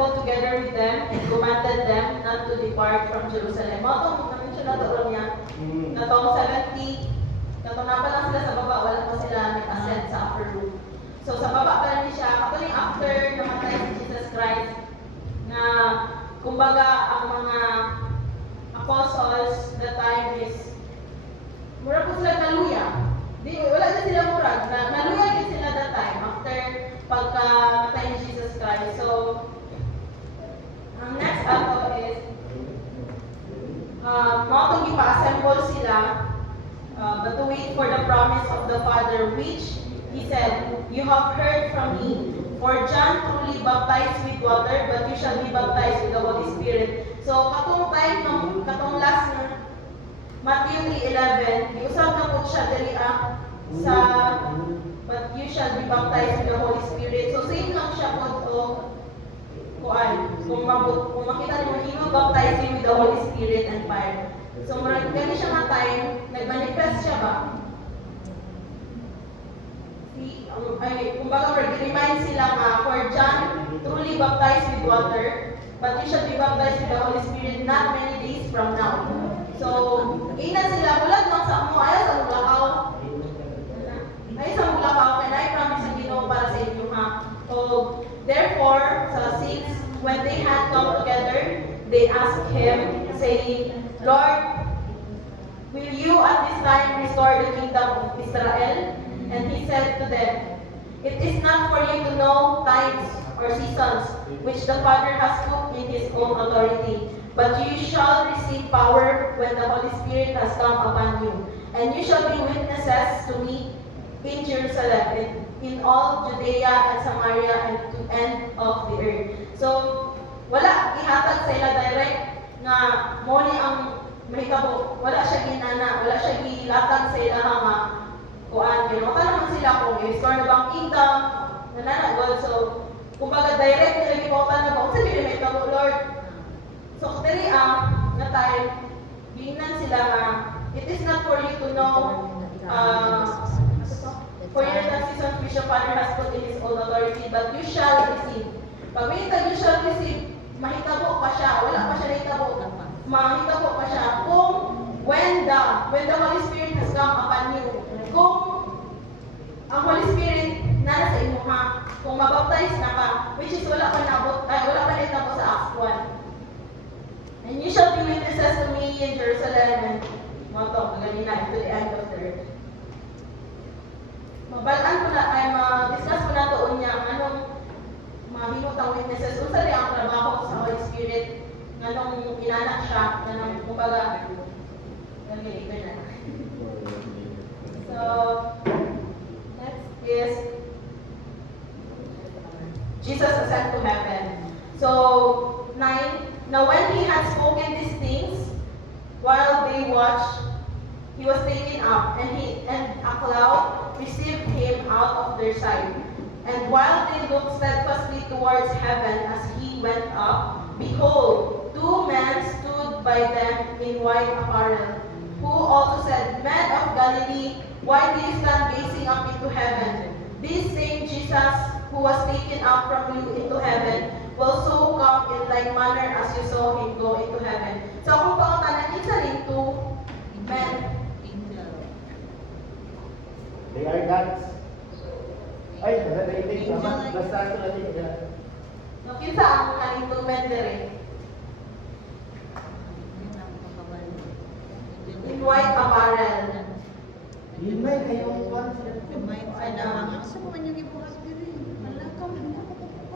assembled together with them and commanded them not to depart from Jerusalem. Mga itong na-mention na doon niya. Katong 70, katong napa lang sila sa baba, wala pa sila nag-ascend sa upper room. So sa baba pa rin siya, katuloy after namatay si Jesus Christ, na kumbaga ang mga apostles that time is mura po sila naluya. Wala na sila murag. Naluya din sila that time after pagka-matay ni Jesus Christ. So, ang next ato is mga itong ipa-assemble sila but to wait for the promise of the Father, which He said, "You have heard from me. For John truly baptized with water, but you shall be baptized with the Holy Spirit." So, katong time, katong last na Matthew 3:11, giusab na po siya diri sa "But you shall be baptized with the Holy Spirit." So, same lang siya po to kung makita niyo, He will baptize you with the Holy Spirit and fire. So, gani siya nga time, nag-manifest siya ba? Kumbaga, remind sila nga, for John truly baptized with water, but you shall be baptized with the Holy Spirit not many days from now. So, ina sila, bulag lang sa mo, ayaw sa mulakaw. Ayaw sa mulakaw, and I promise ang Ginoo para sa inyo ha. So, therefore, sa 6, when they had come together, they asked Him, saying, "Lord, will you at this time restore the kingdom of Israel?" And He said to them, "It is not for you to know times or seasons which the Father has put in His own authority, but you shall receive power when the Holy Spirit has come upon you. And you shall be witnesses to me in Jerusalem, in all Judea and Samaria, and to end of the earth." So, wala ihatag sa ila direct nga mo ni ang mahitabo. Wala siya ginana, wala siya gilatag sa ila nga kuan yun. Maka naman sila kung i-store na bang kingdom, nananagod. So, kumbaga direct nila gibutan na ba, kung sabi may tabo, Lord. So, diri na time, binan sila nga, it is not for you to know, for you the season which your Father has put in His own authority, but you shall receive. Pag may you shall receive, mahitabo pa siya, wala pa siya nahitabo, mahitabo pa siya, kung when the Holy Spirit has come upon you, kung ang Holy Spirit nasa sa imo ha, kung mabaptize na ka, which is wala pa nahitabo sa Acts 1. "And you shall be witnesses to me in Jerusalem," and moto, ganina, to the end of the earth. Mabalaan ko na, discuss ko na to niya, anong mahimutang witnesses, unsa rin ang trabaho sa Holy Spirit, anong inanak siya, anong kumbaga, ganito na. So, next is Jesus ascended to heaven. So, 9, now when He had spoken these things, while they watched, He was taken up, and a cloud received Him out of their sight. And while they looked steadfastly towards heaven as He went up, behold, 2 men stood by them in white apparel, who also said, "Men of Galilee, why do you stand gazing up into heaven? This same Jesus who was taken up from you into heaven will so come in like manner as you saw Him go into heaven." So kung pautanan, isa rin 2 men. They are gods. Ay, nasa-dating naman. Basta ito natin dyan. So kinsa ang kaning 2 men dere? In white apparel. Yun may kayong kwan.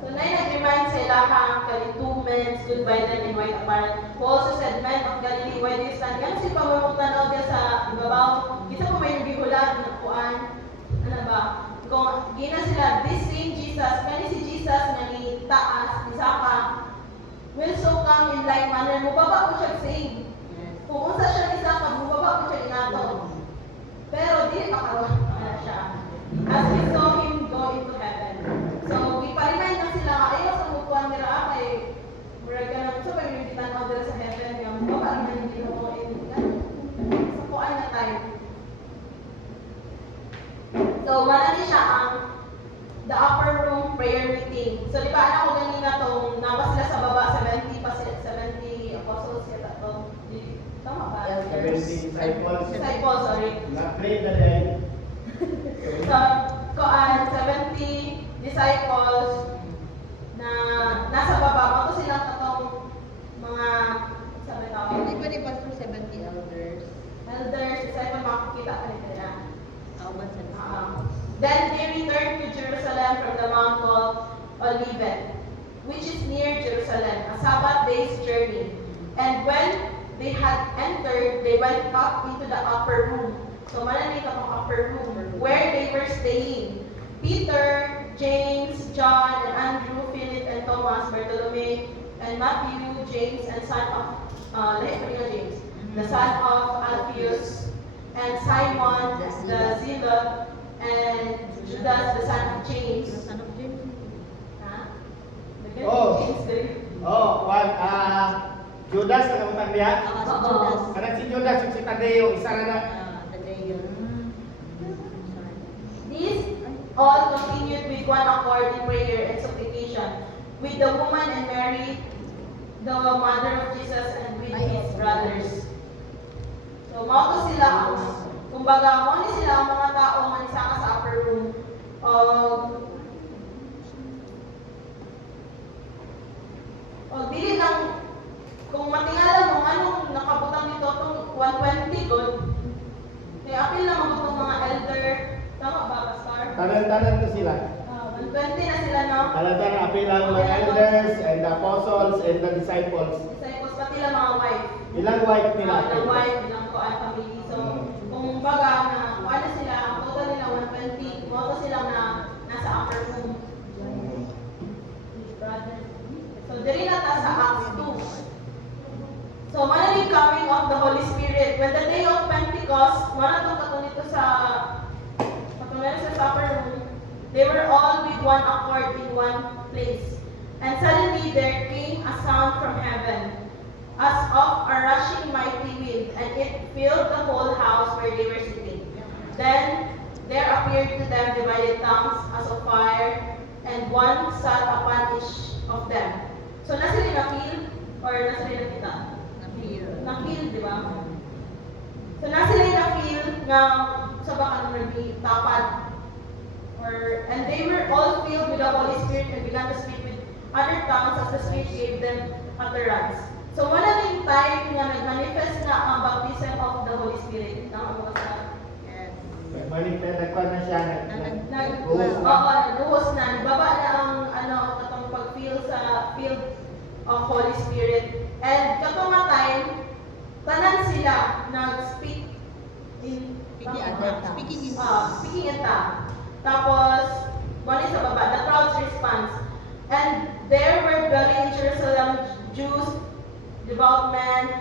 So na nag-remind sa ilaha, kani 2 men stood by them in white apparel, who also said, "Men of Galilee, why do you stand?" Yan si pamamutanaw dia sa ibabaw. Kita po may gihulat na kuan. Ano ba? Kung gina sila, this same Jesus, kani si Jesus nga ni taas, ni Saka, will so come in like manner. Mubaba ko siya same. Kung unsa siya ni Saka, mubaba ko siya inato. Pero di pa karon siya. As we saw Him go into heaven. So, ipa-remind na sila, ayaw sa mukuan nila, kay murag ka na, so may nilitan ako dila sa heaven, yung baba rin na hindi mo sa kuan na time. So, marami siya ang the upper room prayer meeting. So, di ba anak ko ganina tong nabas sila Then they returned to Jerusalem from the mount called Olivet, which is near Jerusalem, a Sabbath day's journey. And when they had entered, they went up into the upper room. So malamig ang upper room, where they were staying. Peter, James, John, and Andrew, Philip, and Thomas, Bartholomew, and Matthew, James, and son of James, the son of Alphaeus, and Simon the Zealot, and Judas, the son of James. Ha? Oh. James din. Oh, Judas na kamutang diha. Oo. Kanang si Judas yung si Tadeo, isa na. These all continued with one accord in prayer and supplication, with the woman and Mary, the mother of Jesus, and with his brothers. So, mao to sila ang, kumbaga, mao ni sila ang mga tao nga nisaka sa upper room. Dili lang, kung matingala mo, anong nakabutang dito, itong 120 god, kaya apil naman itong mga elder, tama ba, Pastor? Tanan-tanan to sila. 120 na sila, no? Tanan-tanan apil ang mga elders and the apostles and the disciples. Disciples, pati lang mga wife. Ilang wife nila? Ilang wife, ilang koan family. So, kung baga na, ano sila, ang total nila 120, moto sila na nasa upper room. So, diri na ta sa Acts 2. So, malamig coming of the Holy Spirit. When the day of Pentecost, maratong katunito sa upper room, they were all with one accord in one place. And suddenly there came a sound from heaven, as of a rushing mighty wind, and it filled the whole house where they were sitting. Then there appeared to them divided tongues as of fire, and one sat upon each of them. So, nasa rin na-feel or nasa rin nakita? Na-feel, di ba? So, nasa rin na-feel na sa baka naman tapad. And they were all filled with the Holy Spirit and began to speak with other tongues as the Spirit gave them utterance. So, wala na yung time na nag-manifest na ang baptism of the Holy Spirit. Tama ba sa? Manifest, nagkuhan na siya. Nagbuhos na. Nagbaba na ang katong pag-feel sa field of Holy Spirit. And katong nga time, tanan sila nag-speak in speaking in tongues. Tapos, wala sa baba, the crowd's response. And there were dwelling in Jerusalem Jews, devout men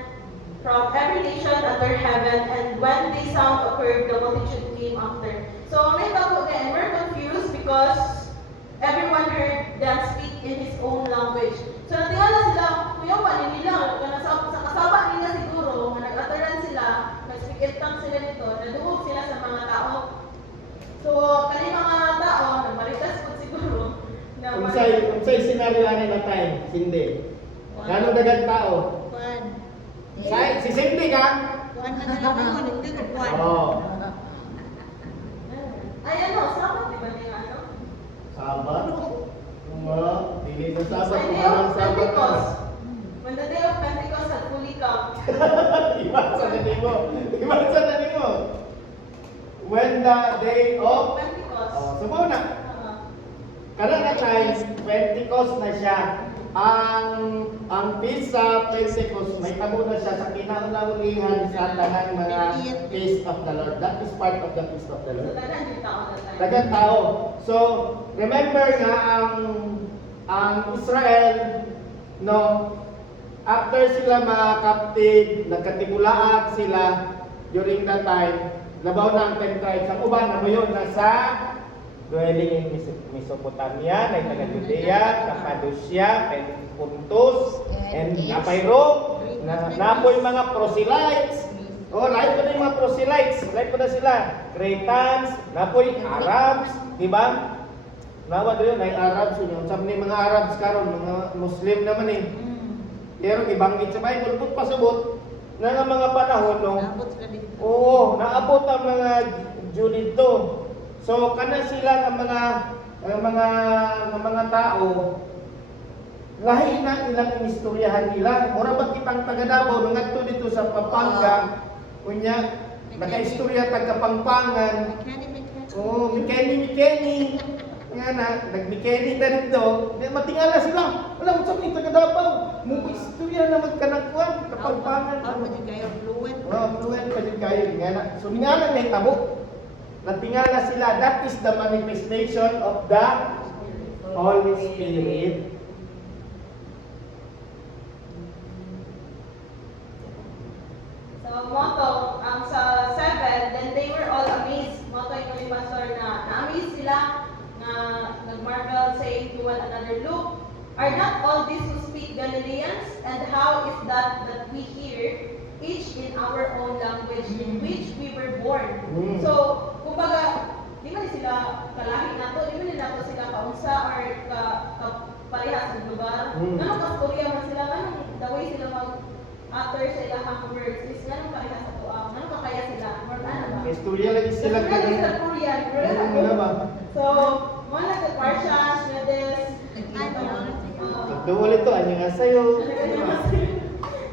from every nation under heaven, and when this sound occurred, the multitude came after. So, may tabo din, we're confused because everyone heard them speak in his own language. So, natingala sila, kuya, wala nila, sa kasaba nila siguro, na nag-utteran sila, nag-speak in tongues sila nito, naduhog sila sa mga tao. So, kani mga tao, nabalitas po siguro. Unsay senaryo ani na time? Hindi. Gano dagang tao? Si Cindy ka? Oo. Ay, sabat, di ba niya ano? Sabat? Dili na sabat. When the day of Pentecost, when the day of Pentecost had fully come. Iwasan na nimo. When the day of Pentecost. sumo na. Kada na time, Pentecost na siya. Ang feast sa Pentecost, may tabo na siya sa kinaunaunihan sa tanang mga feast of the Lord. That is part of the feast of the Lord. So, dagan yung tao na tayo. Dagang tao. So, remember nga ang Israel, no, after sila mga-captive, nagkatibulaat sila during that time, nabaw na ang 10 tribes. Ang uban, ano yun? Nasa dwelling in Mesopotamia, na taga Judea, Cappadocia, Pontus, and Napayro, napoy mga proselytes. Lahat pa na yung mga proselytes. Lahat pa na sila. Cretans, napoy Arabs, di ba? Nawa doon, ay Arabs yun. Sabi ni mga Arabs karon, mga Muslim naman eh. Pero ibanggit sa Bible, kung pasabot, na nga mga panahon, no? Naabot ang mga Jew dito. So kana sila ng mga tao, lahi na ilang inistoryahan nila. Ora ba kitang taga Davao ngadto dito sa Pampanga, kunya nakaistorya taga Pampangan. Oh, Mikeni. Nga na, nag-Mikeni na rin daw. Matingala sila. Alam mo, sa mga taga-Davao. Mong istorya na magkanakwan. Kapagpangan. kayo fluent. Fluent pa din kayo. Nga na. So, nga na may tabo. Natingala sila. That is the manifestation of the Holy Spirit. So, moto, ang sa 7, then they were all amazed. Moto yung kami pastor na na-amaze sila, na nag-marvel saying to one another, "Look, are not all these who speak Galileans? And how is that we hear each in our own language in which we were born?" So, kumbaga, di man sila kalahi na to, di man nila to sila kaunsa or parehas ng lugar. Ganun kastorya man sila, ganun the way sila mag-utter sa ilahang words is ganun parehas sa tuang. Ganun ka kaya sila, more ano ba? Istorya lagi sila. Istorya sa Korean, Ano ba? so, mga nagka-Parsians, Medes, Doon ito, ano nga sa'yo?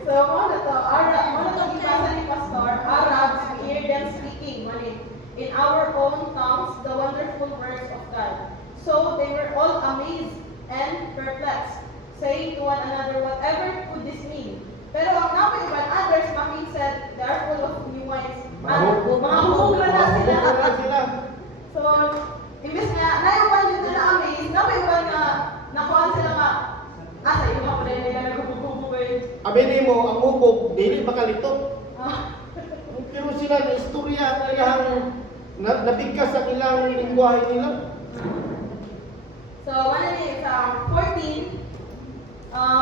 so, mga na to, Arab, mga na to, ibasa ni Pastor, Arabs, we hear them speaking, in our own tongues, the wonderful words of God. So, they were all amazed and perplexed, saying to one another, "Whatever could this mean?" Pero ang napaiban others, Making said, "They are full of new wines." Mga humugra na sila. So, imbes nga, naiwan dito na amazed, napaiban nga, nakuhaan sila nga, sa iyo ka pa rin nila nagubububay. Abinin mo, ang hubog, dili makalito. Pero sila na istorya na yung nabigkas ang ilang lingwahe nila. So, one is 14.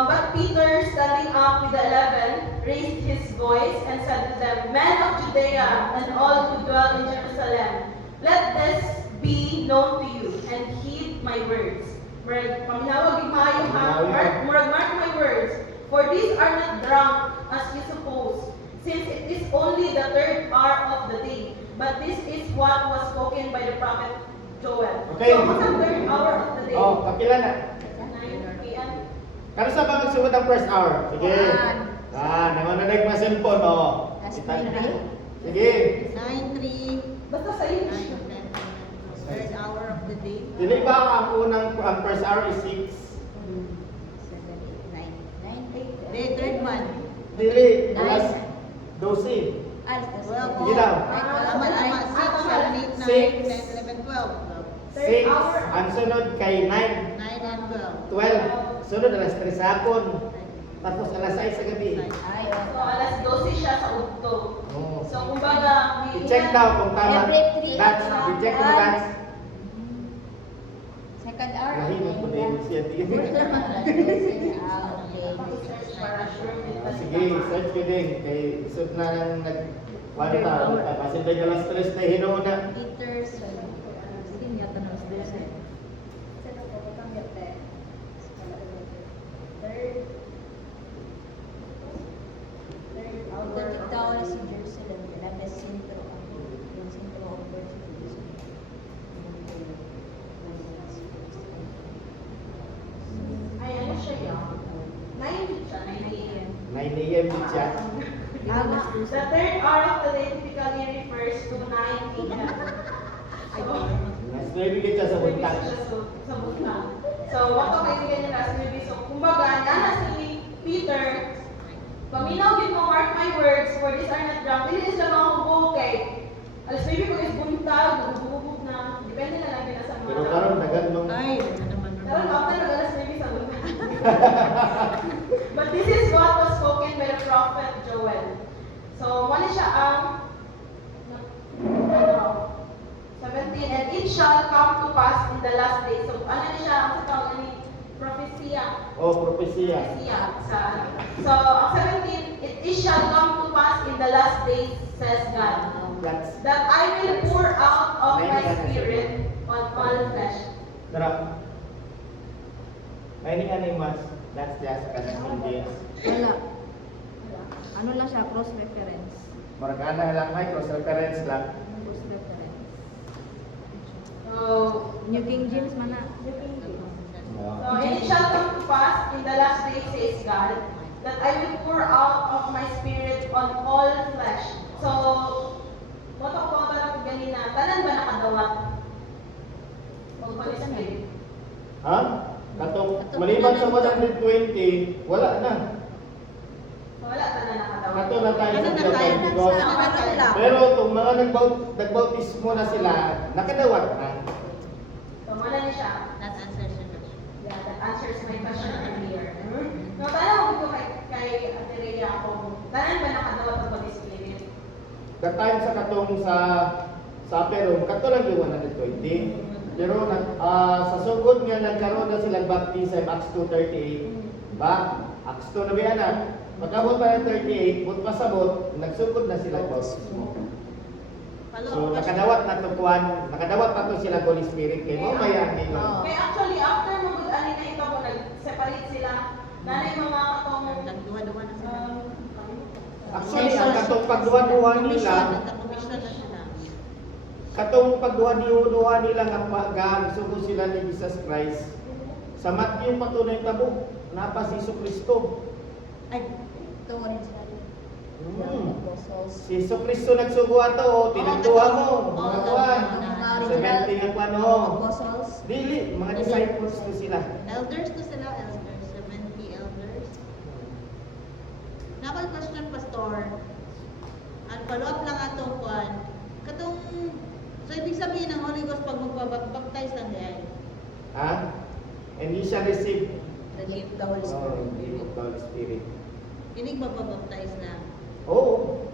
But Peter, standing up with the 11, raised his voice and said to them, "Men of Judea and all who dwell in Jerusalem, let this be known to you, and heed my words." Paminawag yung maayo ha, mark my words, for these are not drunk as you suppose, since it is only the 3rd hour of the day. But this is what was spoken by the prophet Joel. Okay. So, what's the 3rd hour of the day? Oh, kapila na. 9 p.m. Kano sa ba magsuot ang first hour? Sige. Naman na nagma-cellphone, oh. Last Kita na. Friday. Sige. 9:03. Basta sa iyo. 3rd hour of the day. Dili ba ang first hour is 6? 7, 8, 9. 9, 8. Day, third one. Dili, Nine. alas 12. Well, Sige daw. Tama, 6, 7, 8, 9, Six. 10, 11, 12. 6, ang sunod kay 9, 9 and 12. 12. Sunod alas 3 sa hapon. Tapos alas 6 sa gabi. So, alas 12 siya sa udto. Oh. So, kumbaga, I-check daw kung tama. Every 3 That's, i-check kung that's. Second hour. Nahimot ko din siya. para sure. Sige, search ko din. Kay isod na lang nag-kwarta. Kasi tayo alas 3 na hinoon na. Liters. Sige niya tanong sa dosen. Dapat daw na si Jerusalem, na sentro yung sentro of Jerusalem. Ay, ano siya yun? 9 siya, 9 a.m. 9 a.m. din siya. The 3rd hour of the day typically refers to 9 a.m. So, Mas nabigay siya sa buntag. sa buntag. So, what kayo ganyan last maybe. So, kumbaga, nana si Peter, paminaw din mo, mark my words, for these are not drunk. Hindi sila mga hubog kay. Alas maybe kung is buntag, nagbubog na. Depende na lang din sa mga Pero karon dagan mong Karon after nag-alas maybe sa buntag. But this is what was spoken by the prophet Joel. So, wala siya ang 17, and it shall come to pass in the last days. So, ano na siya, ang tawag ni propesya. Oh, propesya. So, ang 17, it shall come to pass in the last days, says God, That's that I will pour out of my spirit on all flesh. Tara. May ni mas. That's just Indians. Wala. Ano lang siya, cross reference. Maragana lang may cross reference lang. Cross reference. So, New King James man na. So, and it shall come to pass in the last days, says God, that I will pour out of my spirit on all flesh. So, Moto ko ang tanong ko ganina, tanan ba nakadawat? Holy Spirit. Ha? Katong maliban sa 120, wala na. Wala tanan nakadawat. Kato na tayo sa Ano na tayo Pentecost. lang. Pero itong mga nagbautismo na sila, nakadawat na. So, wala ni siya. That answers your question. Yeah, that answers my question earlier. No, tanong ko kay Ate Rhea kung tanan ba nakadawat ang Holy Spirit? The time sa katong sa Peru, kato lang yung 120. Pero sa sugod nga nagkaroon na silang baptism, Acts 2:38. Ba? Acts 2 na ba yan? Pagkabot pa ng 38, but pasabot, nagsugod na silang baptismo. So nakadawat na to kuan, nakadawat na to sila Holy Spirit kay mo mayan nila. Okay, actually, after mag-ani na ito, kung nag-separate sila, nanay mga katong Nagduwa-duwa na sila. Actually, ang katong pagduwa-duwa nila, Nagka-commission na sila. katong pagduwa-duwa nila nga nagsugod sila ni Jesus Christ. Sa Matthew patunay tabo, napa si Kristo. Ay, tungo rin sila. Apostles. Si Kristo nagsugo ato, tinagduwa mo, mga kuan. 70 nga kuan ho. Apostles. Dili, mga disciples ko sila. Elders to sila, elders. 70 elders. Nakal question, Pastor. Ang follow-up lang ato, Juan. Katong, so ibig sabihin ng Holy Ghost pag magbabaptize lang yan. Ha? And you shall receive The gift of the Holy Spirit. the Holy Spirit. Kinig magbabaptize na. Oo.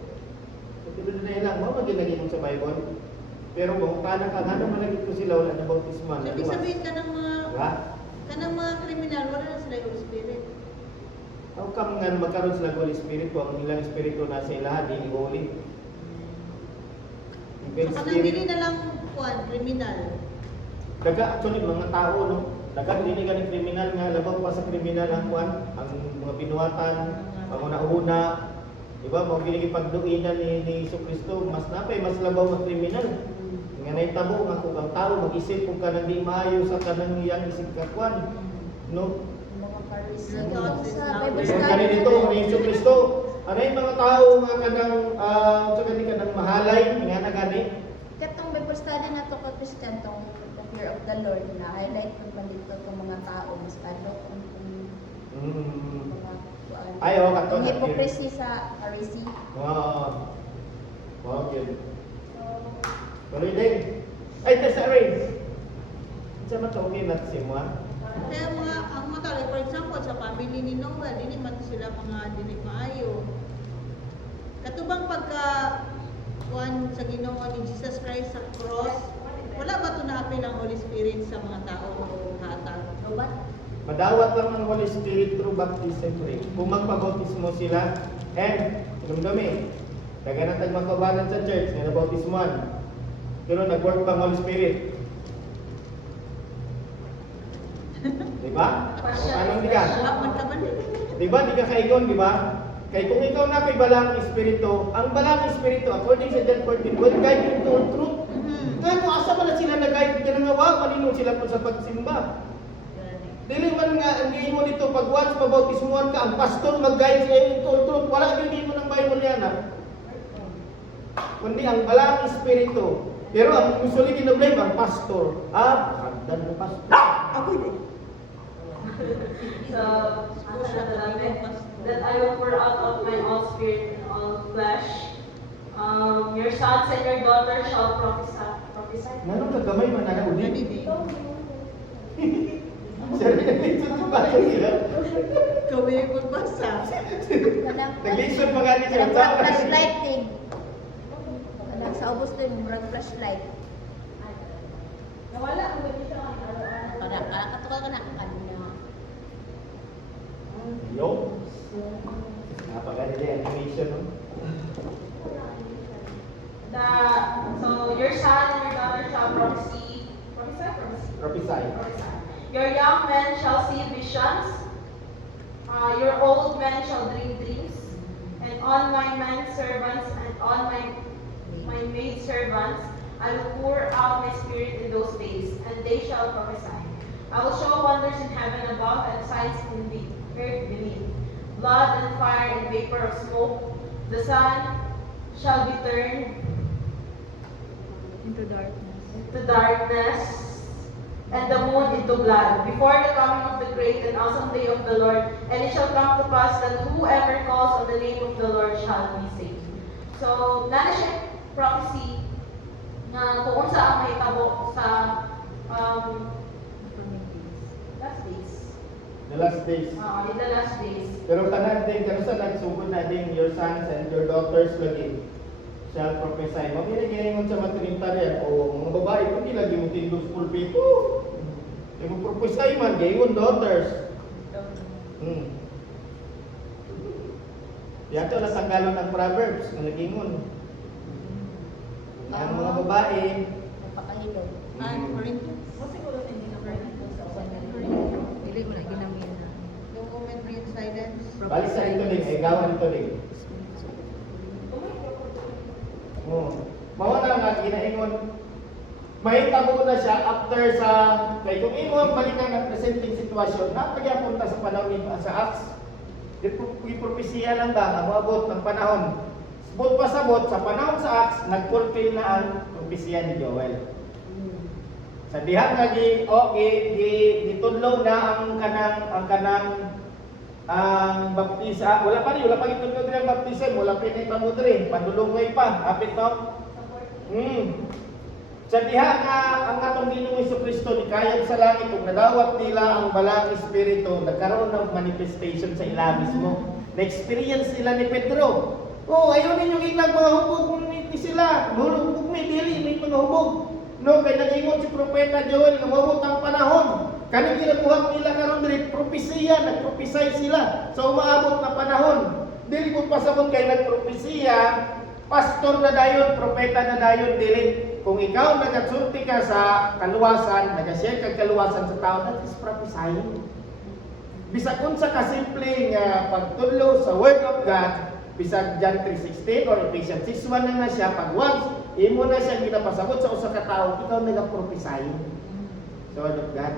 Pagkilo na lang, mo maginagin mo sa Bible. Pero kung kana ka, ano malagit ko sila wala na bautisman. So ibig sabihin ka ng Ha? mga kriminal, wala na sila yung Holy Spirit. How come nga magkaroon sila ng Holy Spirit kung ang ilang espiritu nasa ilahan, hindi holy? So Evil kanang spirit. dili na lang, Juan, kriminal. Daga actually mga tao no. Daga dili ka ng kriminal nga labaw pa sa kriminal ang kuan, ang mga binuhatan, panguna-una. Diba, mga ginigipagduinan ni Kristo, mas napay mas labaw nga kriminal. Nga naitabo nga kung ang tao mag-isip kung kanang di maayo sa kanang iyang isip kakwan. No? Mga Pharisees. Sa Bible So study kani dito ni Kristo, ano yung mga tao nga kanang sa kanang mahalay nga na gani. Katong Bible study na to ka Christian tong the fear of the Lord na highlight kung bandito tong mga tao mas kado kung mga kuan. Ay, oh, kato Ang na. hypocrisy sa Pharisee. Wow. Wow, good. Tuloy din. Ay, tesa rin. Sa matawin natin si Juan. Kaya ang mga tao, for example, sa family ni Noel, hindi man sila mga dinig maayo. Katubang pagka kuan sa Ginoo ni Jesus Christ sa cross, wala ba ito na-apil ang Holy Spirit sa mga tao o hatag? O ba? Madawat lang ang Holy Spirit through baptism rin. Kung magpabautismo sila, and dumdumi. Kaya natag magkabalan sa church, nga nabautismuan. Pero nag-work pa ang Holy Spirit. Diba? Anong di ka? Wala man ka man. Diba? Di ka kaigon, diba? Kaya kung ikaw na kay balang espiritu, ang balang espiritu, according sa John 14, will guide you to all truth. Kaya kung asa pala sila nag-guide, kaya nga malino sila po sa pagsimba. Dili man nga, hindi mo dito, pag once mabautismuhan ka, ang pastor mag-guide sa iyo to all truth. Wala hindi mo ng Bible yan, ha? Kundi ang balang espiritu. Pero ang usually kinoblame, ang pastor. Pagdan mo pastor. Ako din. So, that I will pour out of my all spirit and all flesh. Your sons and your daughters shall prophesy. Nanong kagamay man na uli? Nabibig. Sabi na dito sa baso sila. Kawin yung magbasa. Nag-listen pa nga ni siya. Kanang flashlight din. Kanang sa ubos din murag flashlight. Nawala ang ganito siya ang araw-araw. Katukal ka na kanina. Yo. Napaganda yung animation, no? So your son and your daughter shall prophesy. Prophesy. Your young men shall see visions. Your old men shall dream dreams. And on my man servants and on my maid servants I will pour out my spirit in those days, and they shall prophesy. I will show wonders in heaven above and signs in the earth beneath, blood and fire and vapor of smoke. The sun shall be turned Into darkness. into darkness, and the moon into blood, before the coming of the great and awesome day of the Lord. And it shall come to pass that whoever calls on the name of the Lord shall be saved. So, nana siya prophecy na kung unsa ang mahitabo sa last days. The last days. In the last days. Pero tanan din, kano sa nagsugod na din, your sons and your daughters lagi shall prophesy. Mamili-gilingon sa matrinitarian, o mga babae, kung di lagi mo tindog school people. Kaya mo prophesy man, gayon daughters. Yato na tanggalon ng Proverbs, na nagingon. Ang mga babae, Napakahilog. Corinthians. Siguro hindi na Dili mo na ginamit na. No moment be in silence. balik sa ito din, ay gawan ito din. Mawala nga ginaingon. Mahitabo na siya after sa, kay kung imo ang balikan ng presenting sitwasyon, napagyapunta sa panahon ni sa Acts. Ipropesiya lang ba, ang maabot ng panahon. Sabot pa sabot, sa panahon sa Acts, nag-fulfill na ang propesiya ni Joel. Sa diha nga gitudlo na ang kanang baptisa. Wala pa gitudlo din ang baptism, wala pa ni pamudre, pandulungay pa, apit no. Sa diha nga ang atong Ginoong Jesucristo ni kayod sa langit ug nadawat nila ang balang espiritu, nagkaroon ng manifestation sa ila mismo. Na-experience nila ni Pedro. Ayaw ninyong ilang mga hubog ni sila. Hubog may dili may mga hubog. No, kay nagingon si Propeta Joel nga mabot ang panahon. Kani ginabuhat nila karon diri propesiya, nagpropesy sila sa umaabot na panahon. Dili ko pasabot kay nagpropesiya, pastor na dayon, propeta na dayon dili. Kung ikaw nagsulti ka sa kaluwasan, nag-share ka kaluwasan sa tao, that is prophesying. Bisag unsa ka simple nga pagtudlo sa word of God, bisag John 3:16 or Ephesians 6:1 na siya, pag once imo na siya ginapasabot sa usa ka tawo, ikaw nag-prophesying sa word of God.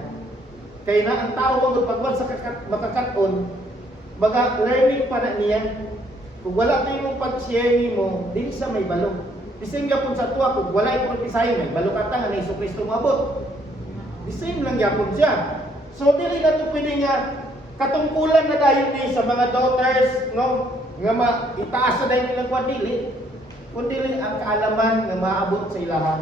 Kaya na ang tao pag once makakaton, baga learning pa na niya. Kung wala tayong pag-share nimo, dili sa may balong. The same yapon sa tuwa, kung wala yung prophesying, may balong ata nga na Jesucristo mabot. The same lang yapon siya. So dili na ito pwede nga katungkulan na dayon ni sa mga daughters, no? Nga itaas na dayon nilang kwadili. Kundi ang kaalaman nga maabot sa ilahan.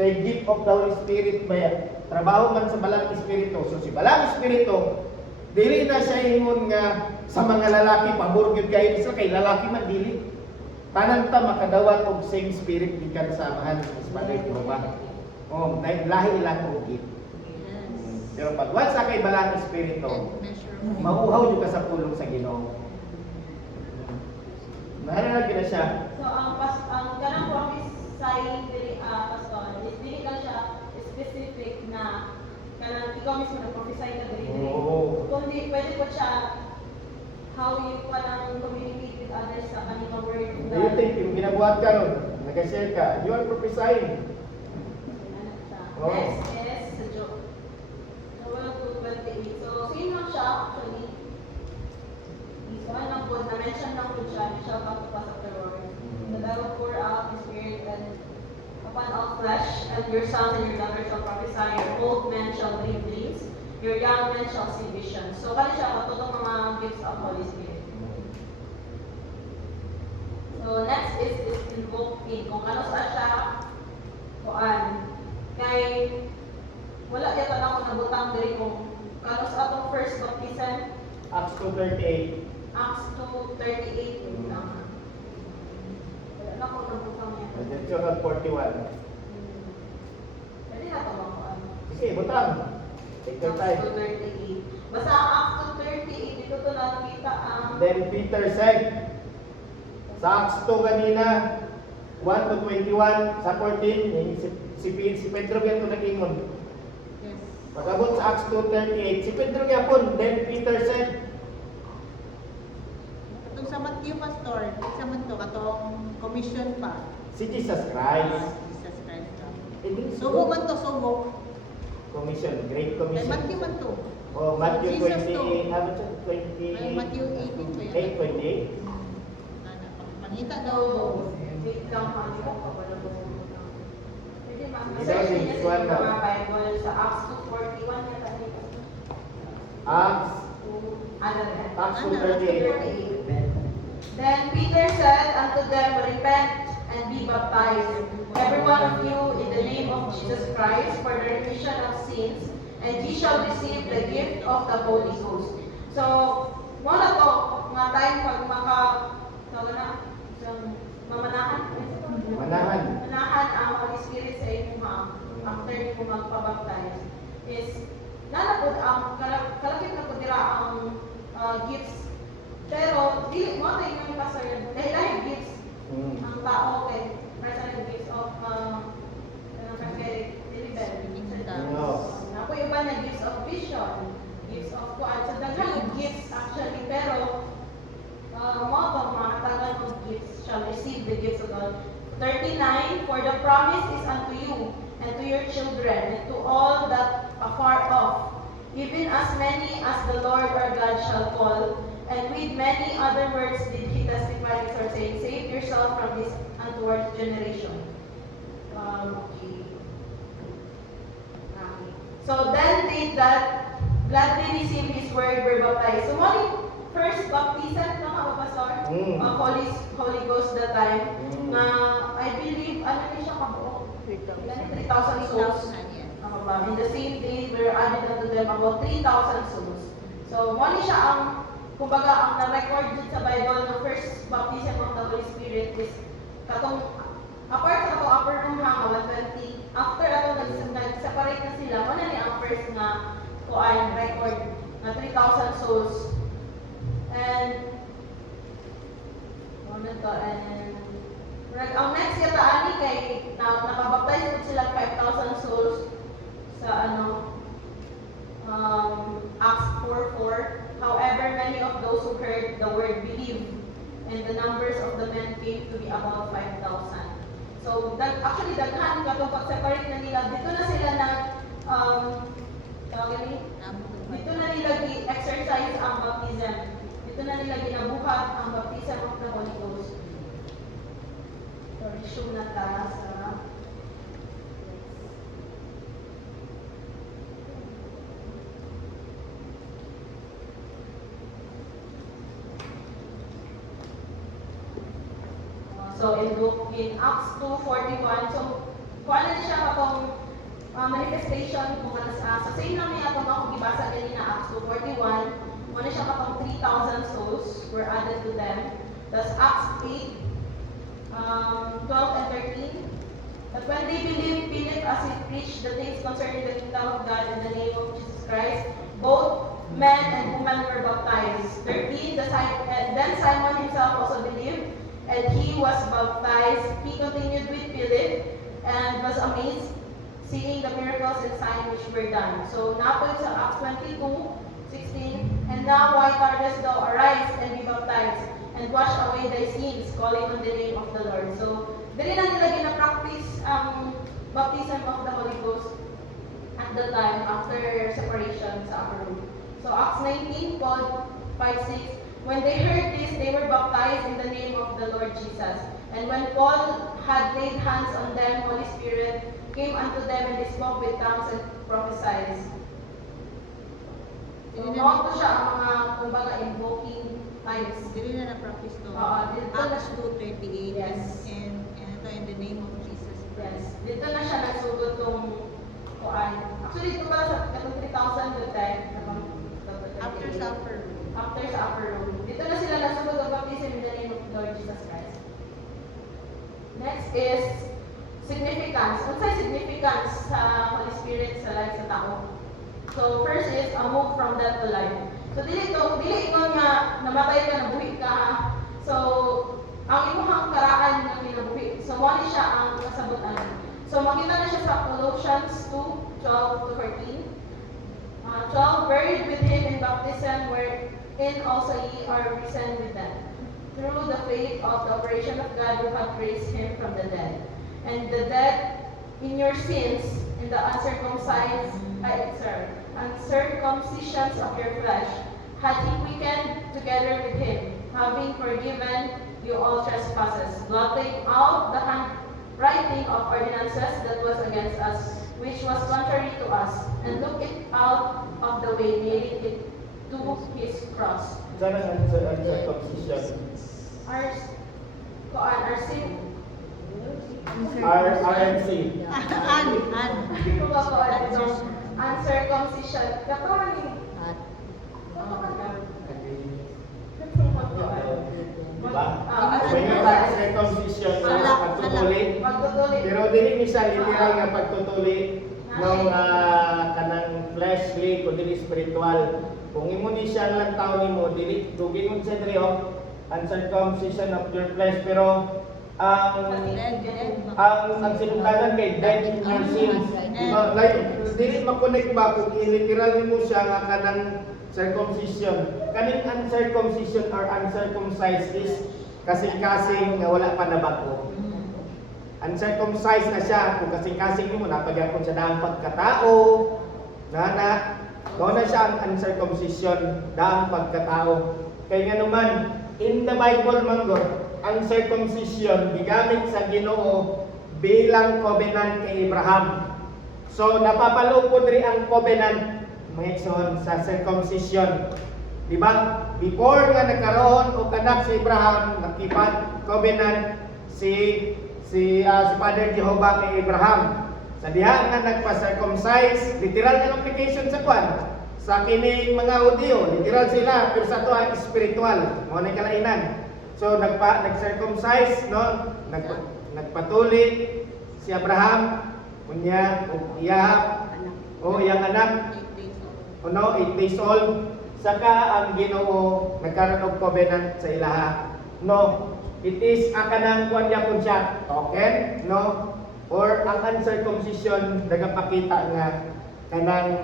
Kay gift of the Holy Spirit ba yan? Trabaho man sa balang espiritu. So si balang espiritu, dili na siya ingon nga sa mga lalaki pabor gyud kayo sila kay lalaki man dili. Tanan ta makadawat og same spirit gikan sa amahan sa Padre Jehovah. Lahi ilang og gift. Pero pag once sa kay balang espiritu, mauhaw jud ka sa pulong sa Ginoo. Naharap na siya. So, ang kanang prophesying dili pastor, is dili lang siya specific na kanang ikaw mismo nag-prophesy ka dili. Kundi pwede po siya how you kanang communicate with others sa kanang word. Do you think yung ginabuhat ka nun, nag-share ka, you are prophesying. Next is sa Joel 2:28. So, same lang siya actually. So, lang po, na-mention lang po siya, it shall come to pass of the Lord. That I will pour out His Spirit and upon all flesh, and your sons and your daughters shall prophesy, your old men shall dream dreams, your young men shall see visions. So, kaya siya, matutong mga gifts of Holy Spirit. So, next is invoking. Kung ano sa siya, kay wala yata na ako nabutang diri kung kano sa atong first baptism, Acts 2:38. Acts 2:38. Wala na ako nabutang niya. Revelation 41. Pwede na ito ba Sige, butang. Take your Acts time. 2:38. Basta ang Acts 2:38, dito to nakita ang Then Peter said, sa Acts 2 kanina, 1 to 21, sa 14, si Pedro yan ito nag-ingon. Yes. Pag-abot sa Acts 2:38, si Pedro yapon, then Peter said, Itong sa Matthew, Pastor, sa man to, katong commission pa. si Jesus Christ. Jesus Christ. Hindi, Sugo man to, sugo. Commission, Great Kay Commission. Matthew man to. Oh, Matthew Jesus 28, to. ano siya? 28. Ay, Matthew 18 to yan. 8:28. Pangita daw. wait lang ha, di ko pa wala ko. Pwede Sige, ma-search sige, niyo sa kuwan inyong daw. mga Bible sa Acts 2:41 yata dito. Acts, Ano rin? Acts Ano? 2:38. Then Peter said unto them, Repent and be baptized, every one of you, in the name of Jesus Christ, for the remission of sins, and ye shall receive the gift of the Holy Ghost. So, muna to, mga time pag tawag na, isang mamanahan. Manahan. Manahan ang Holy Spirit sa inyo, after niyo magpabaptize, is nanapod ang kalakip na po nila ang gifts. Pero, dili mo tayo yung pastor, dahil gifts ang tao kay personal gifts of prophetic deliverance. No. Ako yung iba na gifts of vision, gifts of kuan. So, daghan yung gifts actually, pero mo itong mga katagal ng gifts shall receive the gifts of God. 39, for the promise is unto you, and to your children, and to all that afar off, even as many as the Lord our God shall call. And with many other words did he testify this or saying, save yourself from this untoward generation. Okay. So then they that gladly received his word were baptized. So what yung first baptism, tama ba, Pastor? Holy Ghost that time, na I believe, ano niya siya kabuo? 3,000 souls. In the same day, were added unto them about 3,000 souls. So, mo siya ang, kumbaga, ang na-record din sa Bible na first baptism of the Holy Spirit is katong, apart sa katong upper room hang 120, after ato nag-separate na sila, mo na ni ang first nga kuan record na 3,000 souls. And, ano to, and ang next yata ani kay nakabaptize po sila 5,000 souls sa Acts 4:4. However, many of those who heard the word believed, and the numbers of the men came to be about 5,000. So, actually, daghan katong pag-separate na nila, dito na sila dito na nila gi-exercise ang baptism. Dito na nila ginabuhat ang baptism of the Holy Ghost. So, resume na ta sa so in Acts 2:41, so kung ano siya katong manifestation kung ano sa same lang niya kung ako gibasa kanina Acts 2:41, kung ano siya katong 3,000 souls were added to them. That's Acts 8:12 and 13. But when they believed Philip as he preached the things concerning the kingdom of God in the name of Jesus Christ, both men and women were baptized. 13, then Simon himself also believed, and he was baptized. He continued with Philip and was amazed, seeing the miracles and signs which were done. So now it's Acts 22:16. And now why tardest thou? Arise and be baptized, and wash away thy sins, calling on the name of the Lord. So dili na nila gina-practice ang baptism of the Holy Ghost at the time after separation sa upper room. So Acts 19, Paul 5:6. When they heard this, they were baptized in the name of the Lord Jesus. And when Paul had laid hands on them, Holy Spirit came unto them, and they spoke with tongues and prophesied. So, mo siya ang mga, kumbaga, invoking times. Dili na na-practice to. Dito Acts na- 2:38 Yes. and ito in the name of Jesus Christ. Yes. Dito na siya nagsugod tong kuan. Actually, dito pala sa katong 3,000 doon tayo. After supper. After sa upper room. Dito na sila nagsugod ang baptism in the name of the Lord Jesus Christ. Next is significance. Unsay significance sa Holy Spirit sa life sa tao? So first is a move from death to life. So dili ingon nga namatay ka, nabuhi ka. So ang imong karaan nga kinabuhi. So mo ni siya ang kasabutan. So makita na siya sa Colossians 2:12 to 14. 12, buried with him in baptism, wherein also ye are risen with them, through the faith of the operation of God who hath raised him from the dead. And the dead in your sins, in the uncircumcisions of your flesh, hath he quickened together with him, having forgiven you all trespasses, blotting out writing of ordinances that was against us, which was contrary to us, and took it out of the way, nailing it to his cross. Saan ang uncircumcision? Our sin. RMC. Hindi ko ba ko ano? Uncircumcision. Katawan ni. Diba? When you talk circumcision, pagtutuli. Pagtutuli. Pero dili ni siya literal nga pagtutuli ng kanang fleshly kundi spiritual. Kung imo ni siya lang tao nimo dili dugin mo siya diri uncircumcision of your flesh, pero ang sinugdanan kay dead in your sins. Diba? Like dili makonek ba kung literal nimo siya nga kanang circumcision. Kaning uncircumcision or uncircumcised is kasing-kasing nga wala pa nabago. Uncircumcised na siya, kung kasing-kasing mo, napagyapon siya daang pagkatao, doon na siya ang uncircumcision, daang pagkatao. Kaya nga naman, in the Bible manggo, ang circumcision gigamit sa Ginoo bilang covenant kay Abraham. So napapalupod rin ang covenant ngayon sa circumcision. Diba? Before nga nagkaroon o anak si Abraham, nakipag covenant si Father Jehovah kay Abraham. Sa diha nga nagpa-circumcise, literal nga application sa kwan. Sa kining mga Hudyo, literal sila, pero sa tuwa spiritual, mo na kalainan. So nag-circumcise, no? Nagpatuli si Abraham, kunya iyang anak, 8 days old, saka ang Ginoo nagkaroon og covenant sa ilaha. No, it is ang kanang kuan yapon siya, token, no? Or ang uncircumcision nagapakita nga kanang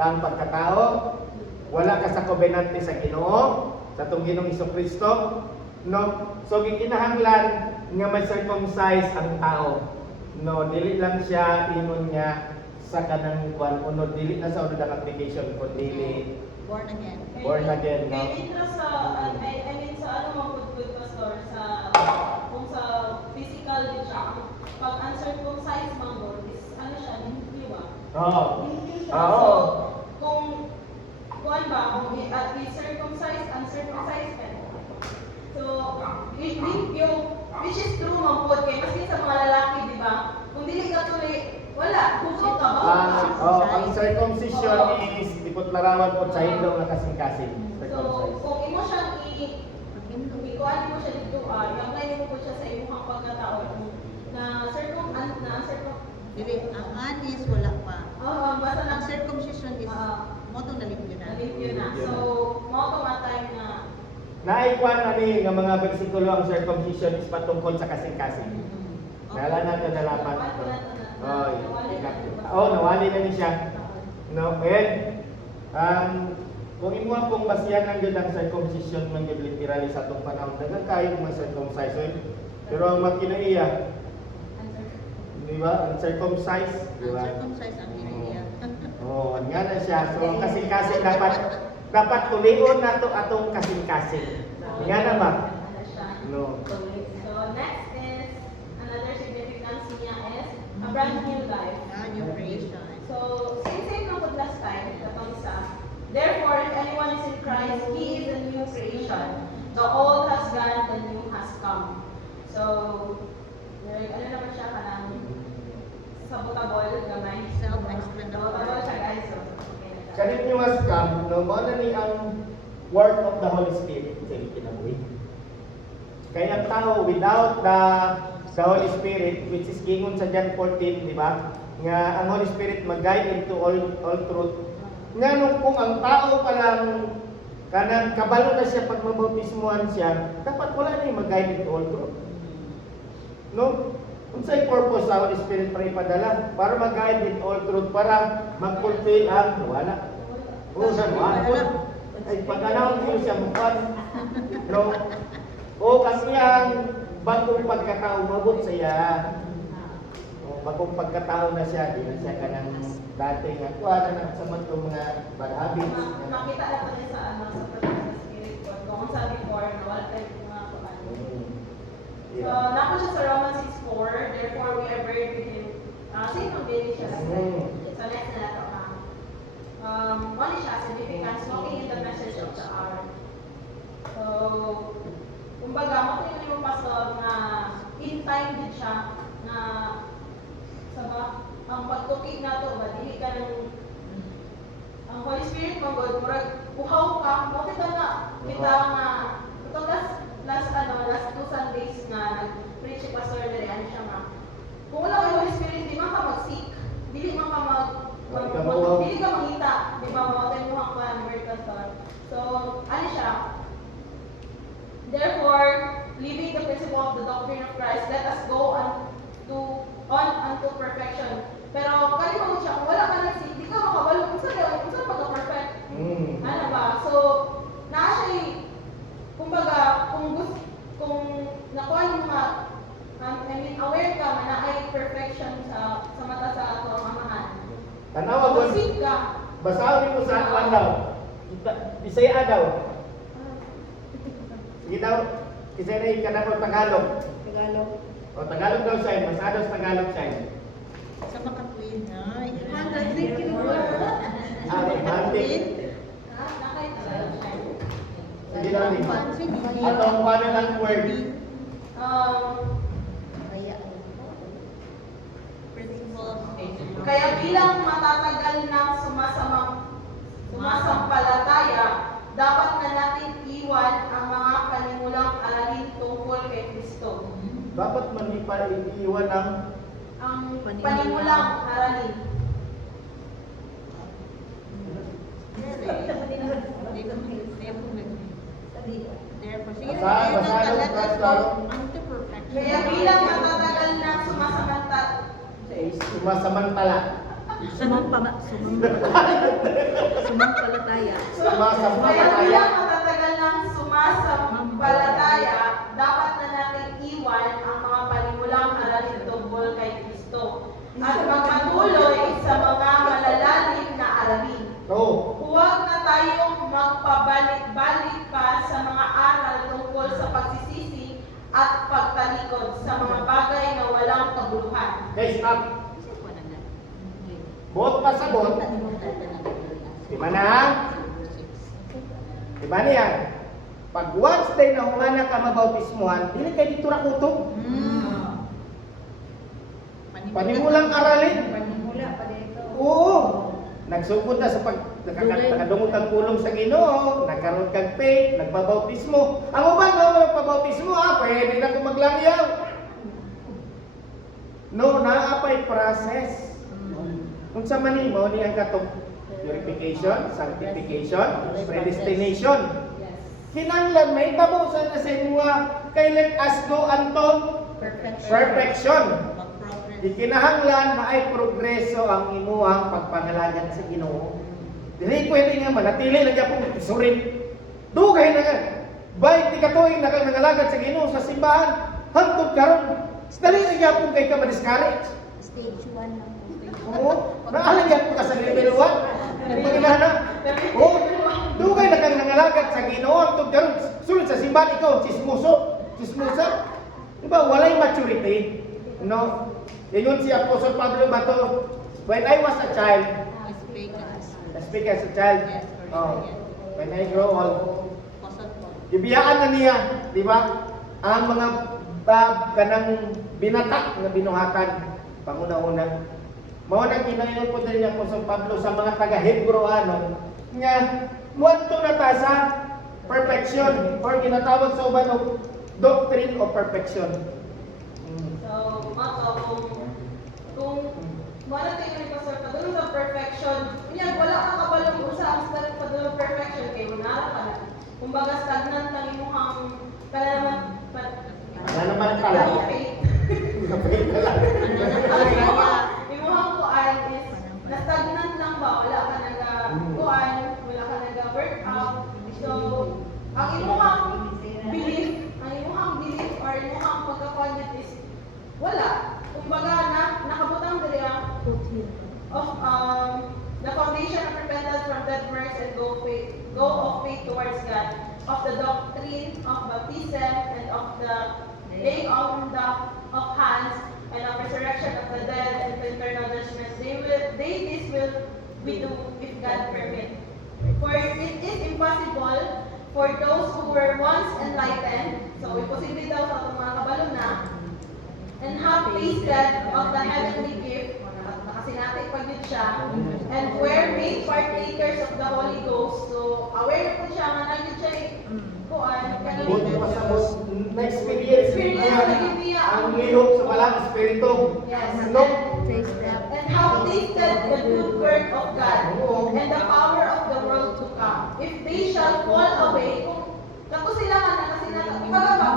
daang pagkatao, wala ka sa covenant sa Ginoo, sa tong Ginoong Hesukristo, no? So gikinahanglan nga ma-circumcise ang tao. No, dili lang siya ingon nga sa kanang kwan unod, dili na sa unod ang application kundi Born again, no? Kaya intro sa, I mean sa ano mo good pastor, kung sa physical din siya, pag uncircumcised mango, is ano siya, hintiwa. Oo. So, kung i-circumcise, uncircumcised ka. So, which is true mampod kay maski sa mga lalaki, di ba? Kung dili ka tuloy, wala, huwag ka ba? Ang circumcision is ipot larawan po sa Hindu nga kasing-kasing. So, kung imo siyang ikuan mo siya dito, i-apply mo po siya sa imong pagkatao na Dili, ang anis wala pa. basta Ang na circumcision is moto nalipyo na. yun na. So, mo tumatay na Naikwan ani nga mga bersikulo ang circumcision is patungkol sa kasing-kasing. Kala natin nalaman ito. Nawali na ni siya. No, kung imo pong basihan ng ang circumcision man gyud literally sa atong panahon, daghang kayo mga circumcised. Pero ang makinaiya, di ba? Uncircumcised, di ba? Uncircumcised ang ginaya. Nga na siya. So ang kasing-kasing dapat tulion nato atong kasing-kasing. Nga na ba? No. So next is another significance niya is a brand new life. New creation. So since from last time, katong isa, therefore if anyone is in Christ, he is a new creation. The old has gone, the new has come. So ano naman siya kanang sabotable gamay. Sabotable siya guys. So, okay na siya. Kanin yung as come, no, mo na ni ang work of the Holy Spirit sa kinabuhi. Kaya ang tao without the Holy Spirit, which is gingon sa John 14, di ba? Nga ang Holy Spirit mag-guide into all truth. Nga nung kung ang tao palang kanang kabalo na siya pag mabautismuhan siya, dapat wala na mag-guide into all truth. No? Unsay purpose sa Holy Spirit para ipadala? Para mag-guide into all truth, para mag-fulfill ang wala. Saan wala? Ay pag-anawin ko siya mukha. No? O kasi ang bagong pagkatao, mabot siya. O bagong pagkatao na siya, di na siya kanang dating at wala na sa mga bad habits. Makita na pa sa sa spirit ko. Kung sa before, na wala tayo mga kapatid. So, napo siya sa Romans 6:4. Sino din siya last time? So next na nato one siya significance walking in the message of the hour. So kumbaga mo tingnan yung pastor na in time din siya na sama ang pagtukig nato ba dili ka ng ang Holy Spirit mo God murag uhaw ka mo kita nga ito last 2 Sundays na nag-preach si pastor dere ano siya nga kung wala kay Holy Spirit di man ka mag-seek dili man ka dili ka mangita di ba mawatay mo ang plan word pastor so ano siya therefore living the principle of the doctrine of Christ let us go unto perfection. Pero kali mo siya, kung wala ka nag-seek, di ka makabalo. Kung saan pagka-perfect? Ano ba? So, naa siya kumbaga, kung nakuha yung mga, aware ka na naay perfection sa mata sa ato ang amahan. Tanawa mo, Mag-seek ka. basahin mo sa kwan daw. Bisaya daw. Sige daw, kisay na yung kanang Tagalog. Tagalog. O Tagalog daw siya, basa daw sa Tagalog siya. Sa makatwin, ay. Thank you, Lord. Romantic. Nakita siya. Sige daw ni. Atong paano lang word. Kaya bilang matatagal ng sumasampalataya, dapat na natin iwan ang mga panimulang aralin tungkol kay Kristo. Dapat man iiwan Ang panimulang aralin. Kaya bilang matatagal ng sumasamantala. Sumampalataya. Kaya bilang matatagal ng sumasampalataya, dapat na natin iwan ang mga panimulang aralin tungkol kay Kristo at magpatuloy sa mga malalalim na aralin. Huwag na tayong magpabalik-balik pa sa mga aral tungkol sa pagsisisi at pagtalikod sa mga bagay na walang kabuluhan. Okay, stop. Buot pa sa buot. Di ba na? Di ba niya? Pag once day na humana ka mabautismuhan, dili kay dito ra kutob. Panimulang aralin. Panimula pa dito. Oo. Nagsugod na sa nakadungog ang pulong sa Ginoo, nagkaroon kag faith, nagbabautismo. Ang uban mo nagpabautismo, pwede na ko maglangyaw. No, naapay process. Kung sa manimo ni ang katong purification, sanctification, predestination. Kinanglan may tabusan na sa inyo kay let us go unto perfection. Di kinahanglan na ay progreso ang imuhang pagpangalagan sa Ginoo. Dili pwede nga manatili lang gyapon isurin. Dugay na ka. Bay ti katuig na kang nangalagad sa Ginoo sa simbahan hangtod karon. Dali na gyapon kay ka ma-discourage. Stage 1 lang. Oo. Naalang gyapon ka sa level 1. Pagilana. Oo. Dugay na kang nangalagad sa Ginoo hangtod karon. Sulod sa simbahan ikaw chismosa. Diba walay maturity. No? Ingon si Apostle Pablo Bato, when I was a child, I speak as a child, when I grow old, ibiyaan na niya, di ba? Ang mga kanang binata nga binuhatan, panguna-una. Mao nang kinaingon po din ni Apostle Pablo sa mga taga-Hebreano, nga muadto na ta sa perfection, or ginatawag sa uban og doctrine of perfection. So, kung wala tayo ng pastor, padulong sa perfection, yan, wala kang kabalong usa ang padulong perfection, kay wala ka na. Kumbaga, stagnant lang yung naman pala. Imuhang kuan is, na-stagnant lang ba? Wala ka nag-kuan, wala ka nag-workout. So, ang imuhang belief or imuhang pagkakuan is, wala. Kumbaga, nakabutang dali of the foundation of repentance from dead works and go of faith towards God, of the doctrine of baptism and of the laying on of hands and of resurrection of the dead, and to eternal judgment. This will we do if God permit. For it is impossible for those who were once enlightened, so imposible daw sa itong mga kabalo na, and have tasted of the heavenly gift, nakasinati pag yun siya, and were made partakers of the Holy Ghost. So, aware na po siya, nga na yun siya kuan, Buti pa sa most na-experience Experience na yun niya. ang lihok sa malang espiritu. Yes. No? Praise God. And have tasted the good word of God Oo. and the power of the world to come. If they shall fall away, kung kako sila ka na kasi na, ibaga ba,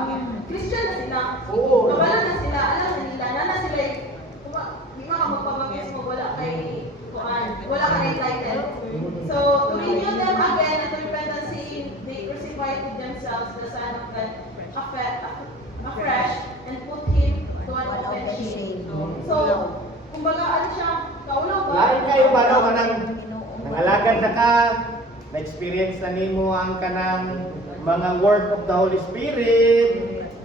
Christian na sila, Oo. kabalo na sila, alam na nila, na sila, di ba ka magpabagis mo, wala kay, kuan, wala ka kay title. So, to renew them again and to repentancy, they crucified themselves, the Son of God, afresh, and put him to an open shame. So, kumbaga, ano siya, kaulo ba? Lain kayo ba daw kanang nangalagad na ka, na-experience na nimo ang kanang mga work of the Holy Spirit.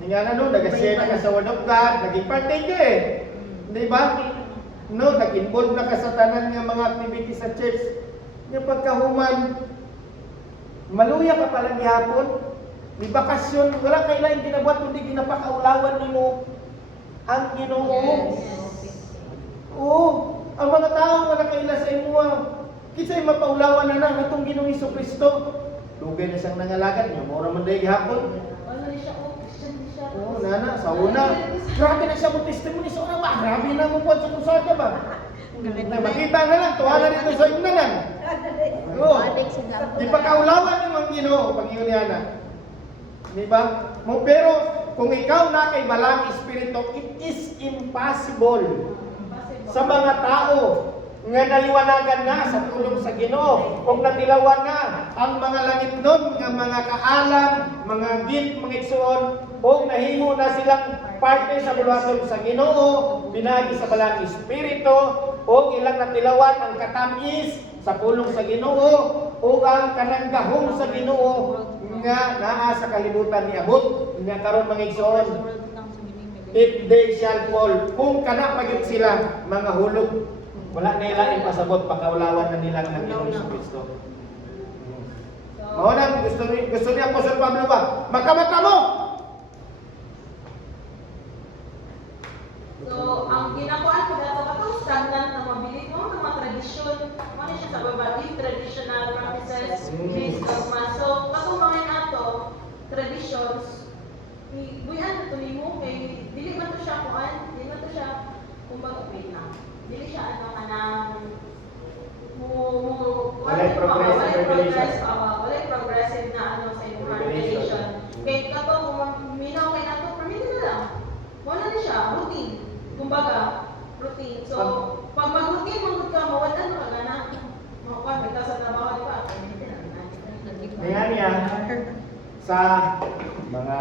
Nga na no, nag-share na ka sa Word of God, naging partake ka eh. Di ba? No, nag-involve na ka sa tanan ng mga activities sa church. Yung pagkahuman, maluya ka pala gihapon. Di bakasyon, wala kailangan ginabuhat kundi ginapakaulawan nimo ang Ginoo. Oo, ang mga tao nga nakaila sa imo, kisay mapaulawan na na itong Ginoong Hesukristo. Dugay na siyang nangalagad niyo, mura man dahil gihapon. Ano ni siya, Christian ni siya. Oo, nana, sa una. Grabe na siya mo testimony sa una ba? Grabe na mo po sa kusada ba? Na makita na lang, tuwa na dito sa inyo na lang. Oo. Di pa kaulawan yung mga Ginoo, pag yun yan na. Di ba? Pero kung ikaw na kay balang espiritu, it is impossible sa mga tao nga naliwanagan na sa tulong sa Ginoo, kung natilawan na ang mga langit nun, nga mga kaalam, mga gift, mga igsuon, o nahimo na silang parte sa bulaton sa Ginoo, pinagi sa balang espiritu, o ilang natilawan ang katamis sa pulong sa Ginoo, o ang kanang gahom sa Ginoo nga naa sa kalibutan ni abot, nga karon mga igsuon. If they shall fall, kung kana pagit sila mga hulog, wala na ilaing pasabot, pakaulawan na nila ng Ginoong Kristo. Mao na gusto ni Apostol Pablo ba? Makamata mo. So, ang ginakuan ko dato katong standard na mabilis mo ng mga tradisyon, ano siya sa baba, traditional practices, based dogma. So, katong mga nato, traditions, buyan to nimo kay dili man to siya kuan, dili man to siya kumbaga wait na. Dili siya ano kanang Walay progressive revelation. Walay progressive na ano sa imong revelation. Kay kato kung minaw kay nato permit na lang. Wala na siya routine. Kumbaga routine. So pag mag-routine magud ka mawala na ka na. Makuha may sa trabaho di ba? Kaya niya sa mga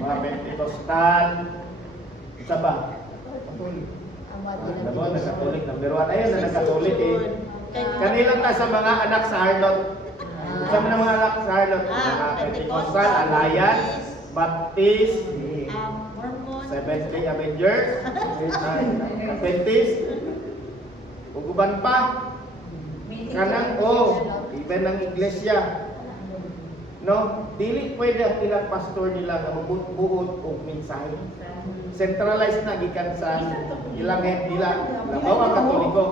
Pentecostal, isa ba? Ano, nagkatolik, number 1. Ayun na nagkatolik eh. Kanilang ta sa mga anak sa Harlot. Sa mga anak sa Harlot, mga Pentecostal, Alliance, Baptist, Mormon, Seventh-day Avengers, Adventist, uguban pa, kanang even ng iglesia. No, dili pwede ang ilang pastor nila nga mabuot og mensahe. Centralized na gikan sa ilang head nila. Labaw ang Katoliko.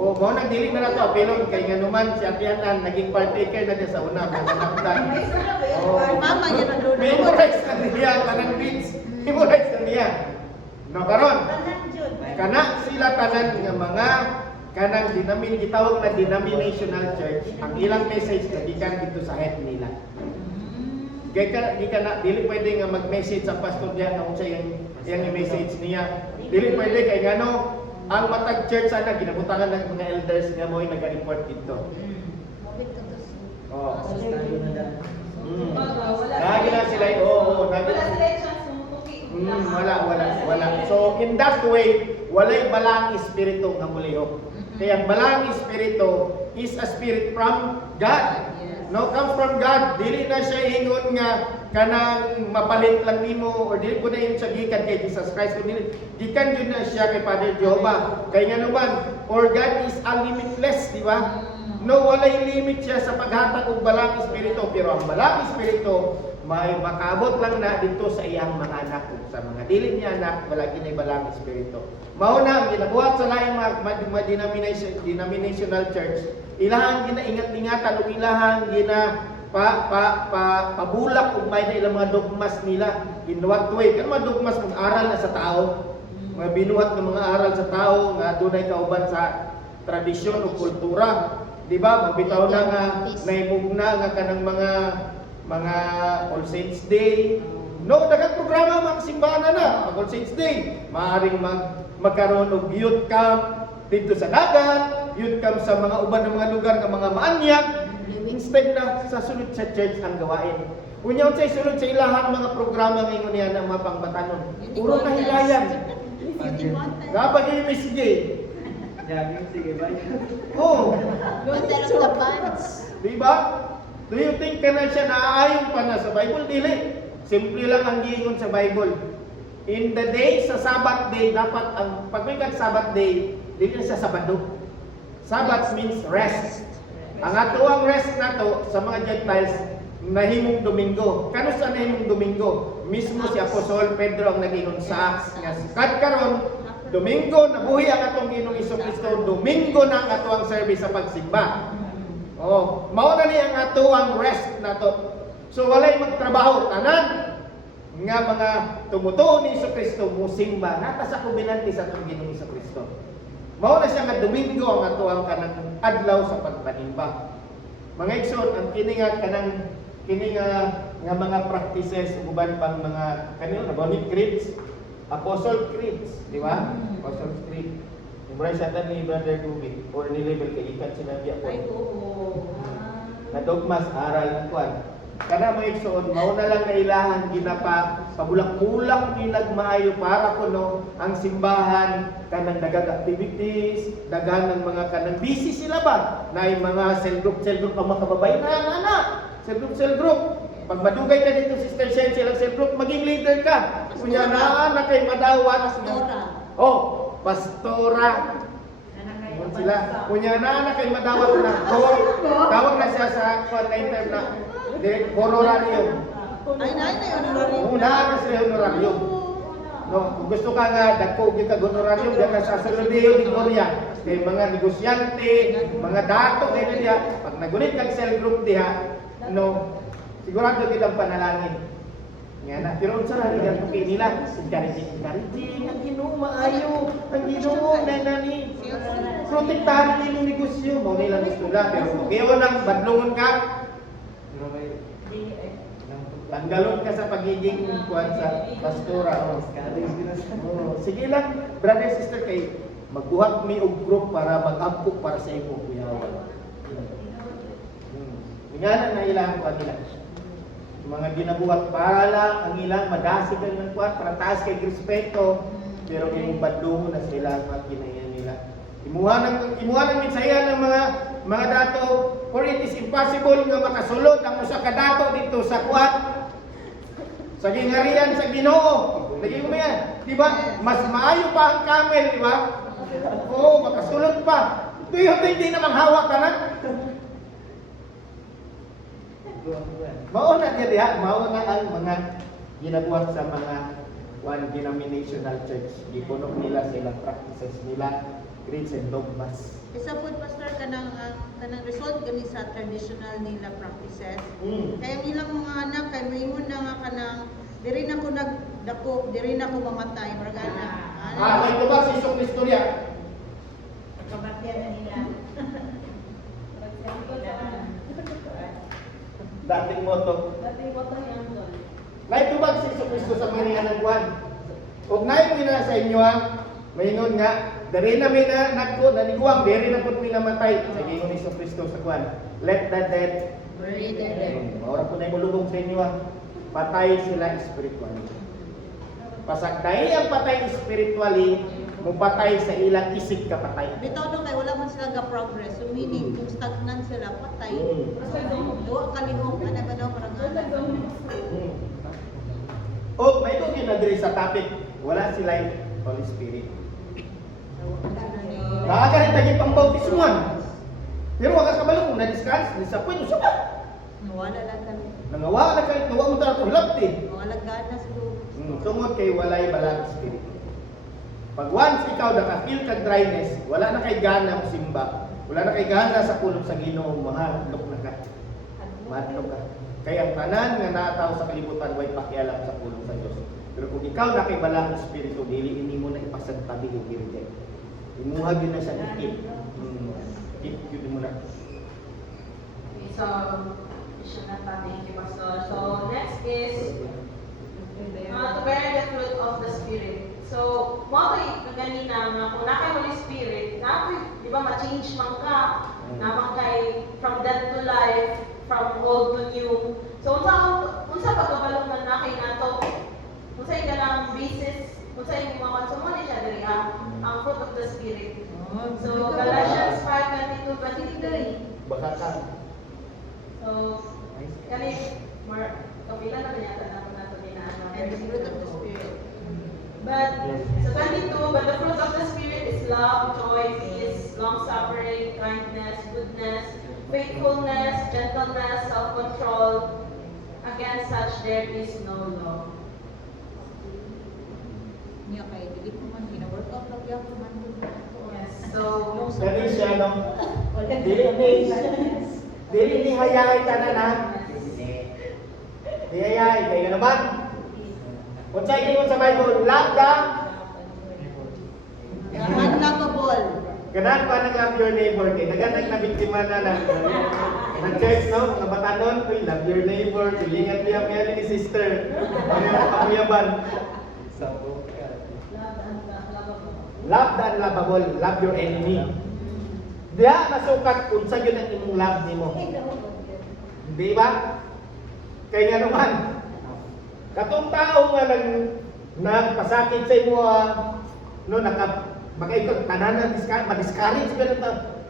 O mao nang dili na nato apelon kay nganuman si Atianan naging partaker na dia sa una mga naptan. Mama niya na doon. Memorize na niya kanang beats. Memorize na niya. No karon. Kana sila tanan nga mga kanang gitawag na denominational church, ang ilang message na gikan dito sa head nila. Kaya na dili pwede nga mag-message sa pastor diyan kung siya yung message niya. Dili pwede kay ngano ang matag church sana ginabutangan ng mga elders nga mo'y nag-report dito. Oh. Lagi na sila Wala sila chance sumutuki. wala. So in that way, walay balang espiritu nga mulihok. Kaya ang balang espiritu is a spirit from God. No, comes from God. Dili na siya ingon nga kanang mapalit lang nimo or dili ko na yun siya gikan kay Jesus Christ. Kundi gikan yun na siya kay Father Jehovah. Kay nga naman, for God is unlimitless, di ba? No, walay limit siya sa paghatag og balang espiritu, pero ang balang espiritu may makabot lang na dito sa iyang mga anak ug sa mga dili niya anak wala ginay balang espiritu. Mao na ang ginabuhat sa laing mga denominational church. Ilahan ginaingat-ingatan ug ilahan gina pabulak ug may na ilang mga dogmas nila in what way kan mga dogmas ng aral na sa tao, mga binuhat ng mga aral sa tao nga dunay kauban sa tradisyon o kultura. Di ba? Magbitaw na nga naimugna nga kanang mga All Saints Day. No, daghang programa mga simbahan na mag All Saints Day. Maaring magkaroon og youth camp dito sa dagat, youth camp sa mga uban ng mga lugar ng mga maanyag. Instead na sa sulod sa church ang gawain. Unya unsay sulod sa ilahang mga programa ngayon niya ng mga pangbatanon. Puro kahilayan. Kapag yung mesige. Sige, bye. Oh, Hotel of the Pants. di ba? Do you think ka na siya naaayon pa na sa Bible? Dili. Simple lang ang giingon sa Bible. In the day, sa Sabbath day, dapat ang pagmikat Sabbath day, dili na sa Sabado. Sabbath means rest. Ang atuang rest na to sa mga Gentiles, nahimong Domingo. Kano sa nahimong Domingo? Mismo si Apostol Pedro ang nagingon sa Acts nga kadkaron Domingo nabuhi ang atong Ginoong Jesucristo, Domingo na ang atuang service sa pagsimba. Oh, mao na ni ang atuang rest nato. So walay magtrabaho tanan nga mga tumutuo ni Jesucristo musimba nata sa kubinanti sa atong Ginoong Jesucristo. Mao na siya nga Domingo ang atuang kanang adlaw sa pagpanimba. Mga igsoon ang kini nga mga practices uban pang mga kanino Rabbinic creeds, Apostle creeds, di ba? Apostle creed. Mura siya ni Brother Gubi or ni level kay ikat sinabi ako. Ay, oo. Na dogmas aral ng kwan. Kana mga igsoon, mao na lang na ilahan ginapa pabulak-bulak ni nagmaayo para kuno ang simbahan kanang daghang activities, daghan ng mga kanang busy sila ba? Na mga cell group ang mga kababayan na cell group. Pag madugay ka dito Sister Shen silang cell group, maging leader ka. Kunya na kay madawat Pastora. Oh, pastora. Kung sila, kunya na kay madawat na. Tawag na siya sa container na honorarium. Ay, na yun. Una na siya honorarium. No, kung gusto ka nga dagko gyud ka honorarium diyan sa Saludeo di Gloria, kay mga negosyante, mga dato kay diya, pag nagunit kag cell group diha, no, sigurado gid ang panalangin. Nga na, pero unsa ra gyud kay nila? Encouraging ang Ginoo maayo, ang Ginoo nani. Protektahan nimo negosyo mo nila nila pero kayo nang badlongon ka. Tanggalon ka sa pagiging kuwan sa pastora. Oh, sige lang, brother sister kay magbuhat mi og group para mag-ampok para sa imo kuyawan. Ingana na ilang kuwan nila. Mga ginabuhat para lang ang ilang madasig ng kuwan para taas kay respeto pero yung badlongon na sila ang ginayan nila. Imuha ng minsaya ng mga dato for it is impossible nga makasulod ang usa ka dato dito sa kuwan. Sa gingharian sa Ginoo. Lagi mo yan. Di ba? Mas maayo pa ang camel, di ba? Oo, makasulod pa. Do you think di namang hawak ka na? Mauna ka diha, mauna ang mga ginabuhat sa mga one denominational church. Gipuno nila sa ilang practices nila, creeds and dogmas. Isa po, Pastor, kanang result gani sa traditional nila practices. Kaya nilang mga anak, kay maingon na nga kanang, diri na ko nagdako, diri na ko mamatay, maragana. May tubag si Jesucristo niya. Kabatyan na nila. Dating moto. May tubag si Jesucristo sa mga ng buwan. Huwag na yung na sa inyo ha. Maingon nga, dari na may nagko, naniguang, dari na po minamatay. Sa gingon ni Jesucristo sa kuwan. Let the dead Bury the dead. Maura po na yung mulugong sa inyo ha. Patay sila spiritually. Pasagday ang patay spiritually, mupatay sa ilang isip kapatay. Bitaw no kay wala man sila ga progress. So meaning kung stagnant sila patay. Duwa kalihok ana ba daw parang ana. Oh, may ito ginadiri sa topic. Wala sila Holy Spirit. Nakagalit lagi pang bautismuhan. Pero wag ka kabalo kung na-discuss, disappoint mo siya. Nawala lang kami. Nangawa na kahit nawa mo talaga hulap eh. Nawala gana siguro. Tungod kay walay balang Spirit. Pag once ikaw nakafeel kag dryness, wala na kay gana mo simba. Wala na kay gana sa pulong sa Ginoo, mahadlok na ka. Mahadlok ka. Kaya ang tanan nga nataw sa kalibutan way pakialam sa pulong sa Dios. Pero kung ikaw na kay balang Espiritu, dili ini mo na ipasagtabi yung girde. Imuhag yun na siya ikip. Ikip yun mo na. Okay, so, siya na pa. Thank you, Pastor. So, next is to bear the fruit of the Spirit. So, mo ito kanina nga kung na kay Holy Spirit, di ba ma-change man ka, naman kay from death to life, from old to new. So, unsa pagkabalong man na kay nato, unsa yung ganang basis, unsa yung mga konsumo ni siya diri ang fruit of the Spirit. So, Galatians 5:22-23. Baka ka. So, kani more kapila na yata nato ni na And the fruit of the Spirit. But so 22, but the fruit of the Spirit is love, joy, peace, long-suffering, kindness, goodness, faithfulness, gentleness, self-control. Against such there is no law. Niya kay dili ko man gina-workout lang gyud man. Yes. So, Gani siya, no? Dili ni hayay tanan ha. Di hayay, kaya nga naman. Kung sa ingon sa Bible, love ka, Unlovable. ganaan pa nag love your neighbor. Kaya naganag na biktima na nag-church, no? Mga batanon, uy, love your neighbor. Tulingan niya kaya ni sister. Ano yung kamuyaban? Love the unlovable, love your enemy. Diya nasukat kung sa yun ang imong love nimo. Di ba? Kaya nga naman, katong tao nga nagpasakit sa imo, no, makaikot, tanan na ma-discourage ka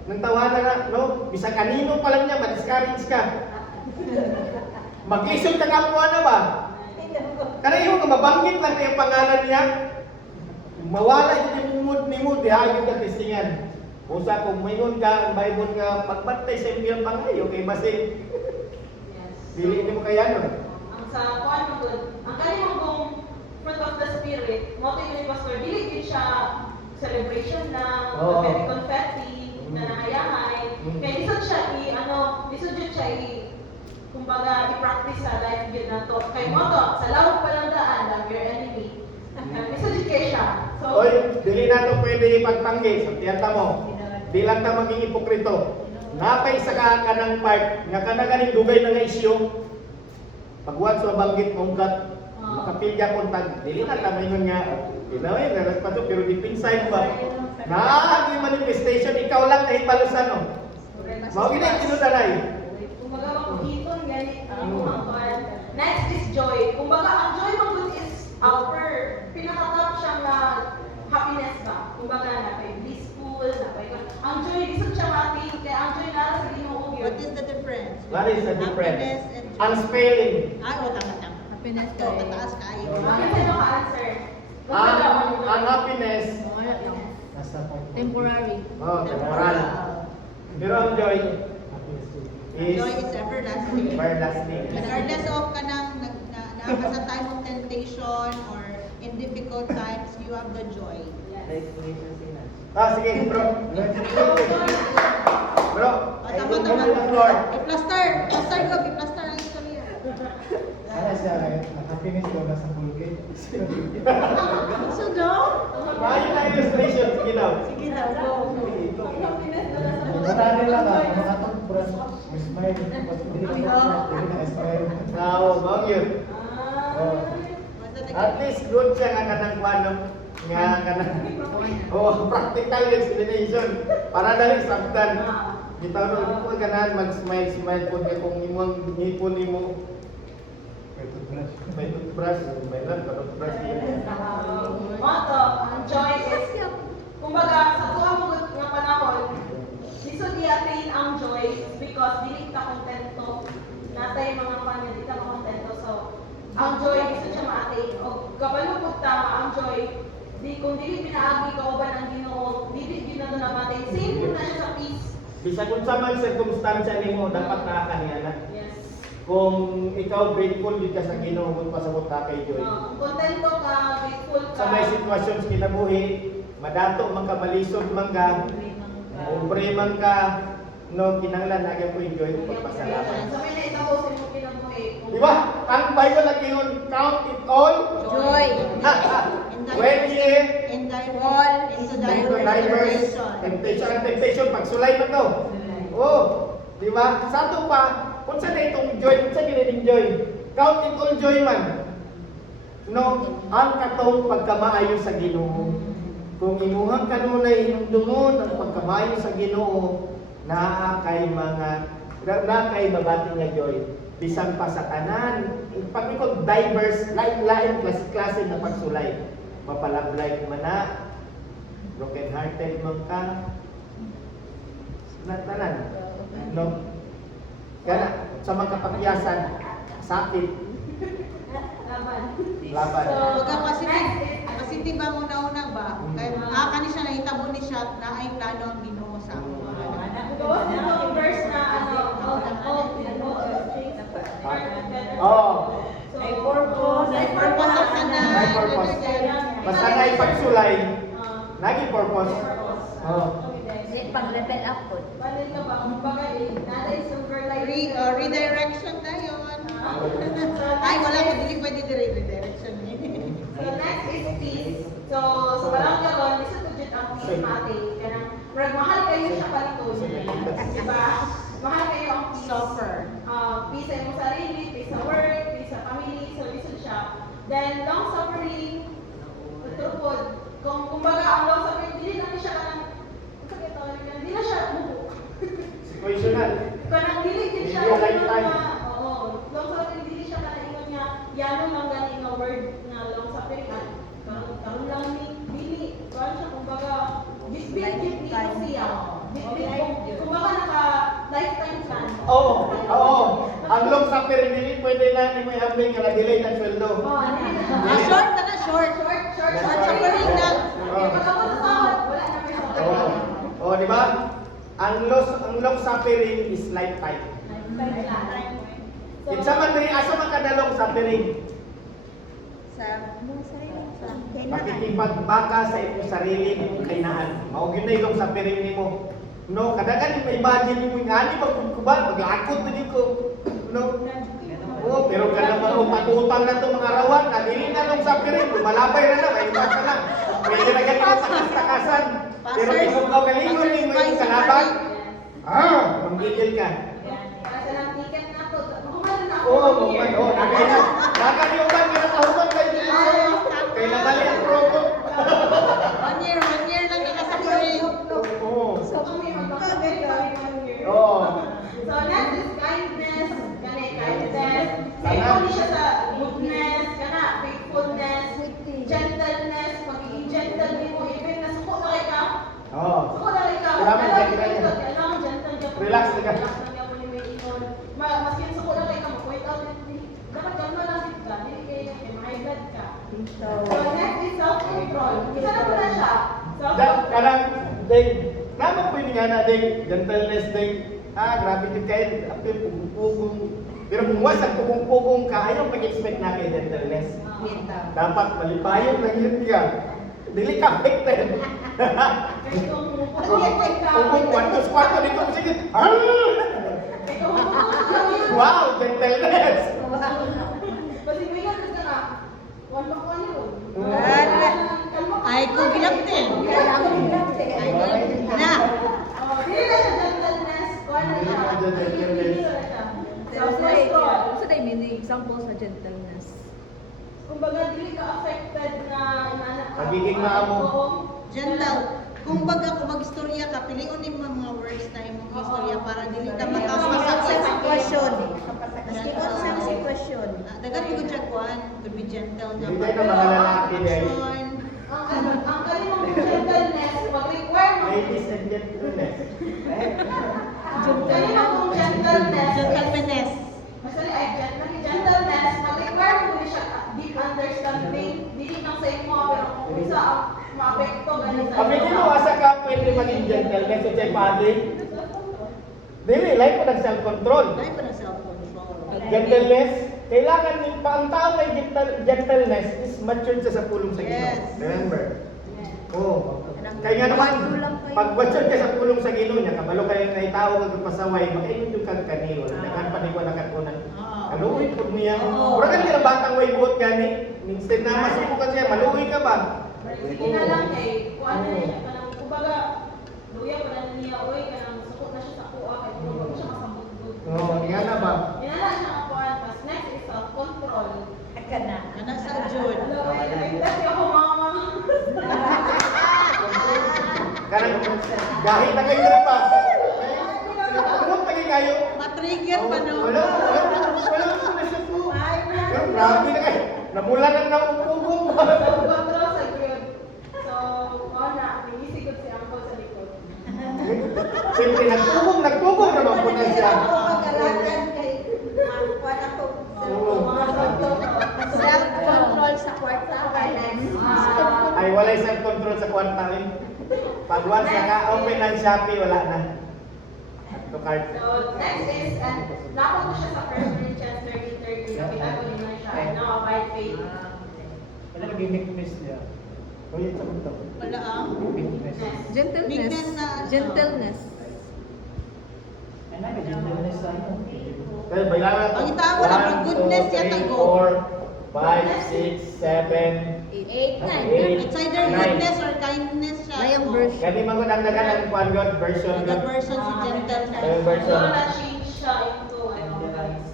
ng tawanan na, no, bisa kanino pa lang niya, ma-discourage ka. Mag-isog ka kapwa na ba? Kaya yung mabanggit lang yung pangalan niya, mawala yung mood ni mood, dihagin ka testingan. Usa kung mayroon ka ang Bible nga pagbantay sa iyong pangayo kay basin. yes. Dili mo kaya no. Ang sa kuan mo good, ang kalimang kong fruit of the Spirit, mo to yung pastor, dili gid siya celebration na Oo. very confetti na nakayahay. Kaya lisod siya lisod yun siya kumbaga i-practice sa life yun na to. Kay mo to, sa lawak pa lang daan, love your enemy. Lisod yun kayo siya. So, Oy, dili na to pwede ipagtanggi sa tiyata mo. Di lang ta maging ipokrito. Napay sa kanang part nga kanaganing dugay na nga isyu. Pagwat sa banggit mong kat, makapilya kung tag, dili na ta mayon nga. Ilaway na pa to pero deep inside ba? Na ang manifestation ikaw lang kahit palusan no. Mao gid ang tinudanay. kumbaga makuhiton ganit ang kuan. Next is joy. Kumbaga ang joy mo good is upper. Pinaka-top siya na happiness ba? Kumbaga na kay blissful, na kay ang joy lisod siya mating kaya ang joy nara sa Ginoo gyud. What is the difference? What is the difference? Happiness and joy. Unspelling. Ay, tama. Happiness ko, kataas kayo. Bakit sino ka-answer? Ang happiness, Temporary. temporal. Pero ang joy is Joy is everlasting. everlasting. Regardless of kanang sa time of temptation or in difficult times, you have the joy. Sige, bro. Bro, I Tama, think tama. on the floor. I-plaster ko, i-plaster ang istorya. Sana siya, happiness ko nasa Colgate. So, no? Maayo na illustration. Sige daw. Sige na, go. Marami lang makatong puras, smile, mas hindi na smile. Now, bao yun. At least good siya nga kanang kuano nga kanang practical explanation para dali sabdan. Bitaw no mo ganahan mag-smile pud kay kung imong ngipon nimo may toothbrush, may lang toothbrush. Motto, ang joy is kumbaga, sa tuwa mo nga panahon, lisod i-attain ang joy because dili ka kontento. Natay mga panya, di ka kontento. So, ang joy, lisod siya ma-attain. O kabalukot tama, ang joy, kung dili pinaagi ka uban ang Ginoo, dili ginoo na ma-attain. Same po na siya sa peace. Bisag unsa man circumstance nimo dapat naa kaniya na. Yes. Kung ikaw grateful gid ka sa Ginoo kung pasabot ka kay joy. Kontento ka, grateful ka. Sa may sitwasyon sa kinabuhi, madato man ka malisod man ka, ubre man ka, no kinahanglan na gyud ko enjoy ug pagpasalamat. Sa may naitabo sa imong kinabuhi. Di ba? Ang Bible nag-ingon, count it all Joy. when ye In thy Fall into into diverse temptation. Ang temptation, pagsulay man to. Oh, di ba? Sa ato pa, unsa na itong joy, unsa gini joy? Count it all joy man. No, ang katong pagkamaayo sa Ginoo. Kung imuhang kanunay hinumdumon ang pagkamaayo sa Ginoo, naa kay mabati nga joy. Bisan pa sa tanan, pag ikot diverse, lain-lain klase na pagsulay. Mapalablay man na, broken hearted man ka, tanan. No? Kaya sa mga kapakyasan, sakit, Laban. laban. Baga positive ba mo una ba? Kaya kani siya nahitabo ni siya na ay plano ang Ginoo sa ako. Gawas na ang verse na Oh, May purpose. May purpose ang tanan. may purpose. Basta na ipagsulay, naging purpose. Oh. Then pag-level up po. Balik ka ba? Kumbaga, naday silver light. Redirection na yun. Ay, wala ko dili pwede redirection. So next is peace. So, sa barang garon, isa to dyan ang peace mate. Kaya mahal kayo siya palito. Diba? Mahal kayo ang peace. Suffer. Peace sa iyong sarili, peace sa work, peace sa family, so lisod siya. Then, long suffering, trupod. Kung kumbaga, ang long suffering, dili lang siya kanang, hindi na siya bubuk. Situational. Kanang dili din siya Hindi ingon lifetime. nga, oo, long suffering dili siya kanang ingon niya, yano lang gani nga word na long suffering. Karon lang ni dili, kuan siya kumbaga, bitbit ni siya. Bitbit kumbaga naka lifetime plan. Oo, oo. Ang long suffering dili pwede na ni mo ihambing nga delay ng sweldo. Short na na, short. Short Suffering lang. Pagkabot sa sahod, wala na may Oo. suffering. Oh, di ba? Ang long suffering is lifetime. Lifetime plan. Kinsa man diri asa man kada long suffering? Sa mga sarili. Sa Pakikipagbaka sa imong sarili imong kainaan. Mao gyud na ilong suffering nimo. No, kadaghan mo imagine mo ngani magkukuban, maglakot na ko. No. Oh, pero kada man patutang na to mga rawan, na dili na long suffering, malabay na may imbasa na. Pwede na ganito sa takasan. Pero kung ikaw galingon ni mo yung kalaban, manggigil ka. Kasi lang ticket na to. Kumano na ako. Oo, nakaliutan ka na tahuman kayo dito. Kaya nabali ang promo. 1 year lang yung suffering. Oo. So, kung may magpapagay kami 1 year. Oo. So, next is kindness. Kani, kindness. Sana. Ikaw ni siya sa goodness, kana, faithfulness, gentleness, magiging gentle ni mo, even na suko na kay ka. Oo. Suko na kay ka. Kailangan Kailangan gentle. gentle. Kailangan gentle ka. Relax na ka. Relax na ka po ni may ingon. Maski suko na kay ka, mag-point out. Dapat kalma lang sit ka. Dili kayo, may blood ka. So, next is self-control. Isa na po na siya. Karang, ding, naman po nga na, ding, gentleness, ding, grabe din kayo, apil, pugong-pugong. Pero kung wasag pugong-pugong ka, ayaw mag-expect na kay gentleness. Dapat malipayon lang yun ka. Dili ka affected. Pugong kwarto dito, sige, wow, gentleness. Kasi may ganun ka na. One back one yun. Ay, kung ginapte. Na. Dili na siya gentleness. Kuha na siya. Dili na siya. Self-control. So, they mean the examples sa gentleness. Kumbaga, dili ka affected na inanak ka. Pagiging maamo. Gentle. Kung baga kung mag-istorya ka, piliun ni mga words na imong istorya para dili ka mataas Sa sitwasyon. Maski kung sa sitwasyon. Dagan ko siya kuan, could be gentle na. Hindi tayo na mga lalaki, dahil. Ang kalimang gentleness, wag Ladies and gentlemen. Kanina kung gentleness. Gentlemaness. Actually, ay gentleness, mag-require mo siya deep understanding, dili lang sa imo, pero kung isa ang maapekto ganun sa Kami din mo asa ka pwede maging gentleness sa chay padi. Dili, like po ng self-control. Ay, pa na self-control. Gentleness, kailangan yung ang tao may gentleness is matured siya sa pulong sa Ginoo. Yes. Remember? Oo. Kaya nga naman, pag matured ka sa pulong sa Ginoo niya, kabalo kayo na itao kag pasaway, makaingon yung kang kaniyo. Dagan pa ni ko nakatunan. Kaluoy po niya. Mura ka na batang way buot gani. Minsan na masubukan siya, maluoy ka ba? Sige na lang eh, kung ano na siya, kanang, kumbaga, luya pa na niya, uy, kanang sukot na siya sa kuha, kaya kung huwag siya masabot-bot. Oo, nga na ba? Yan na lang siya ang kuhaan, mas next is self-control. Ano sa June? Hello, kasi ako mama. Karang gahit na kayo pa. Ano pa kayo? Matrigger pa no? Wala ko na siya po. Pero grabe na kayo. Namulanan na upugong. Self-control sa good. So, na, minisigot si Uncle sa likod. Siyempre, nagtugong naman po na siya. Oo. Mga self-control. Self-control sa kwarta. Okay, next. Ay, walay self-control sa kwarta rin. Pag once naka-open ng Shopee, wala na. To card. So, next is, napag ko siya sa 1 Corinthians 13:30. Kapitan ko rin na siya. Now, by faith. Wala lagi meekness niya. O, yun sa punto. Wala ang Meekness. Next. Meekness Gentleness. na, Gentleness. Ay, may gentleness sa ano. Kaya bailangan Ang itawa na pag goodness yata go. 4, 5, 6, 7, 8, 9. It's either Nine. goodness or kindness siya. Na yung Oh. version. Kani man ang dagan ang kuan God version The God. version si gentleness. Ayun, version. So, na-change siya into, ano, guys.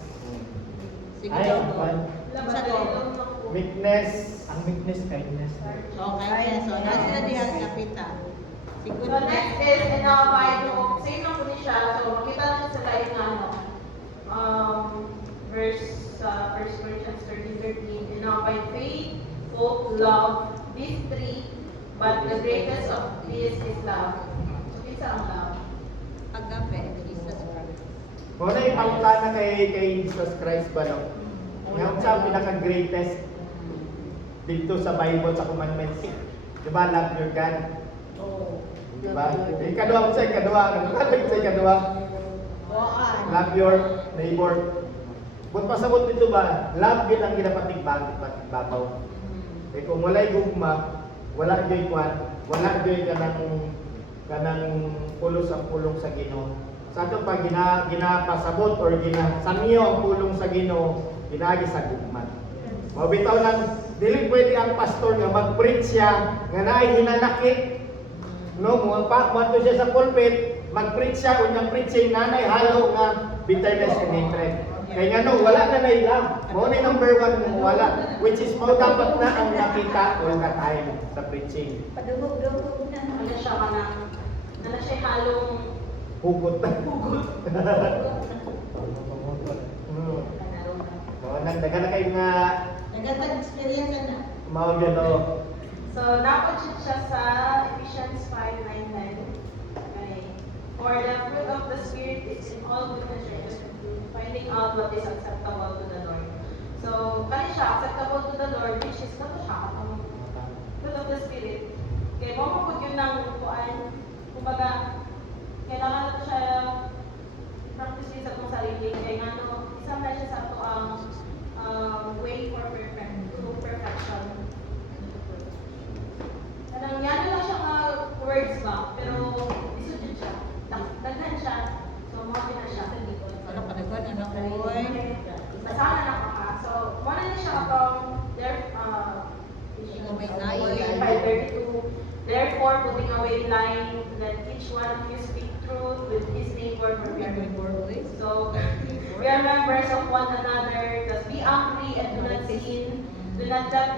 Sige Ay, daw. kuwan. Sa ko. Meekness. Ang meekness, kindness. Okay, so nasa na diyan kapitan. Si So, goodness. next is, by same lang po ni siya. So, makita na siya sa live na, ano, verse, 1 Corinthians 13:13. And now, by faith, hope, love, these three, but the greatest of these is love. So, isa ang love. Agape, Jesus Christ. Kung na ipangutana kay Jesus Christ ba no? Ngayon siya ang pinaka-greatest dito sa Bible sa commandments. Di ba? Love your God. Di ba? Ikaduha ko sa ikaduha. Ano ka sa ikaduha? Love your neighbor. Kung pasabot dito ba, love yun ang ginapatig-babaw. Eh kung wala'y gugma, wala joy kwan, wala joy kanang pulos ang pulong sa Ginoo. Sa ato pag ginapasabot or samiyo ang pulong sa Ginoo, ginagi sa gugma. Mabitaw lang, dili pwede ang pastor nga mag-preach siya nga naay hinanakit. No, mo to siya sa pulpit, mag-preach siya unyang preaching nanay halo nga bitterness and hatred. Kaya nga no, wala na love. Mo ni number 1 mo wala, which is mo dapat na ang nakita all the time sa preaching. Padugog-dugog na. Ano siya ka na, ano siya halong Hugot. hugot. So, nagdagan na kayo nga Nagkatag experience na. mao dyan o. So, dapat siya sa Ephesians 5:9-10. Okay. For the fruit of the Spirit is in all goodness and truth, finding out what is acceptable to the Lord. So, kani siya, acceptable to the Lord, which is nato siya, ang fruit of the Spirit. Kaya mo mapag yun ng kuan, kumbaga, kailangan nato siya practice sa itong sarili. Kaya nga, no, isang na siya sa ito ang way for perfection. Anong yan lang siya nga words ba, pero isudin siya. Daghan siya. So, mga na siya sa likod. Ano ka nagwan, ano ko? Basahan na ka ka. So, muna niya siya katong Therefore, putting away lying, let each one of you speak truth with his neighbor for we are So, we are members of one another. Thus, be angry and do not sin. Do not let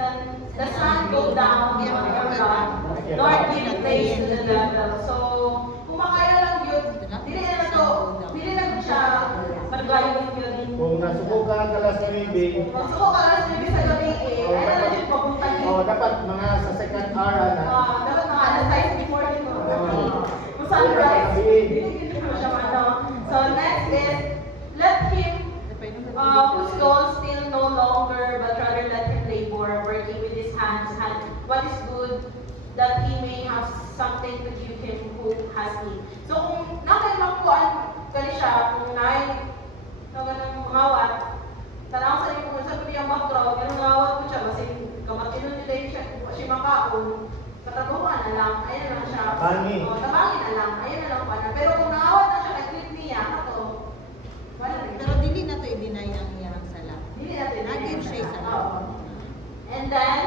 the sun go down on your wrath, nor give place to the devil. So, kung makaya lang yun, dili na siya maglayo yun. Kung nasubukan ka last maybe, Gusto ko alas 9 sa gabi eh, ay na lang yung papunta dapat mga sa second hour na. dapat mga alas 6 before dito. what is good, that he may have something to give him who has need. So kung nakaimakuan kani siya, kung naay ng mangawat, tanaw sa iyo kung sabi niya background, pero mangawat ko siya, kasi kamatinon nila yun siya, kung siya makaon, katabuhan na lang, ayun na lang siya. Tabangi. O, tabangin na lang, ayun na lang pala. Pero kung nangawat na siya, nag-clip niya, kato, wala rin. Pero dili na to i-deny ang iyang sala. Hindi natin. Naging siya sa Oo. And then,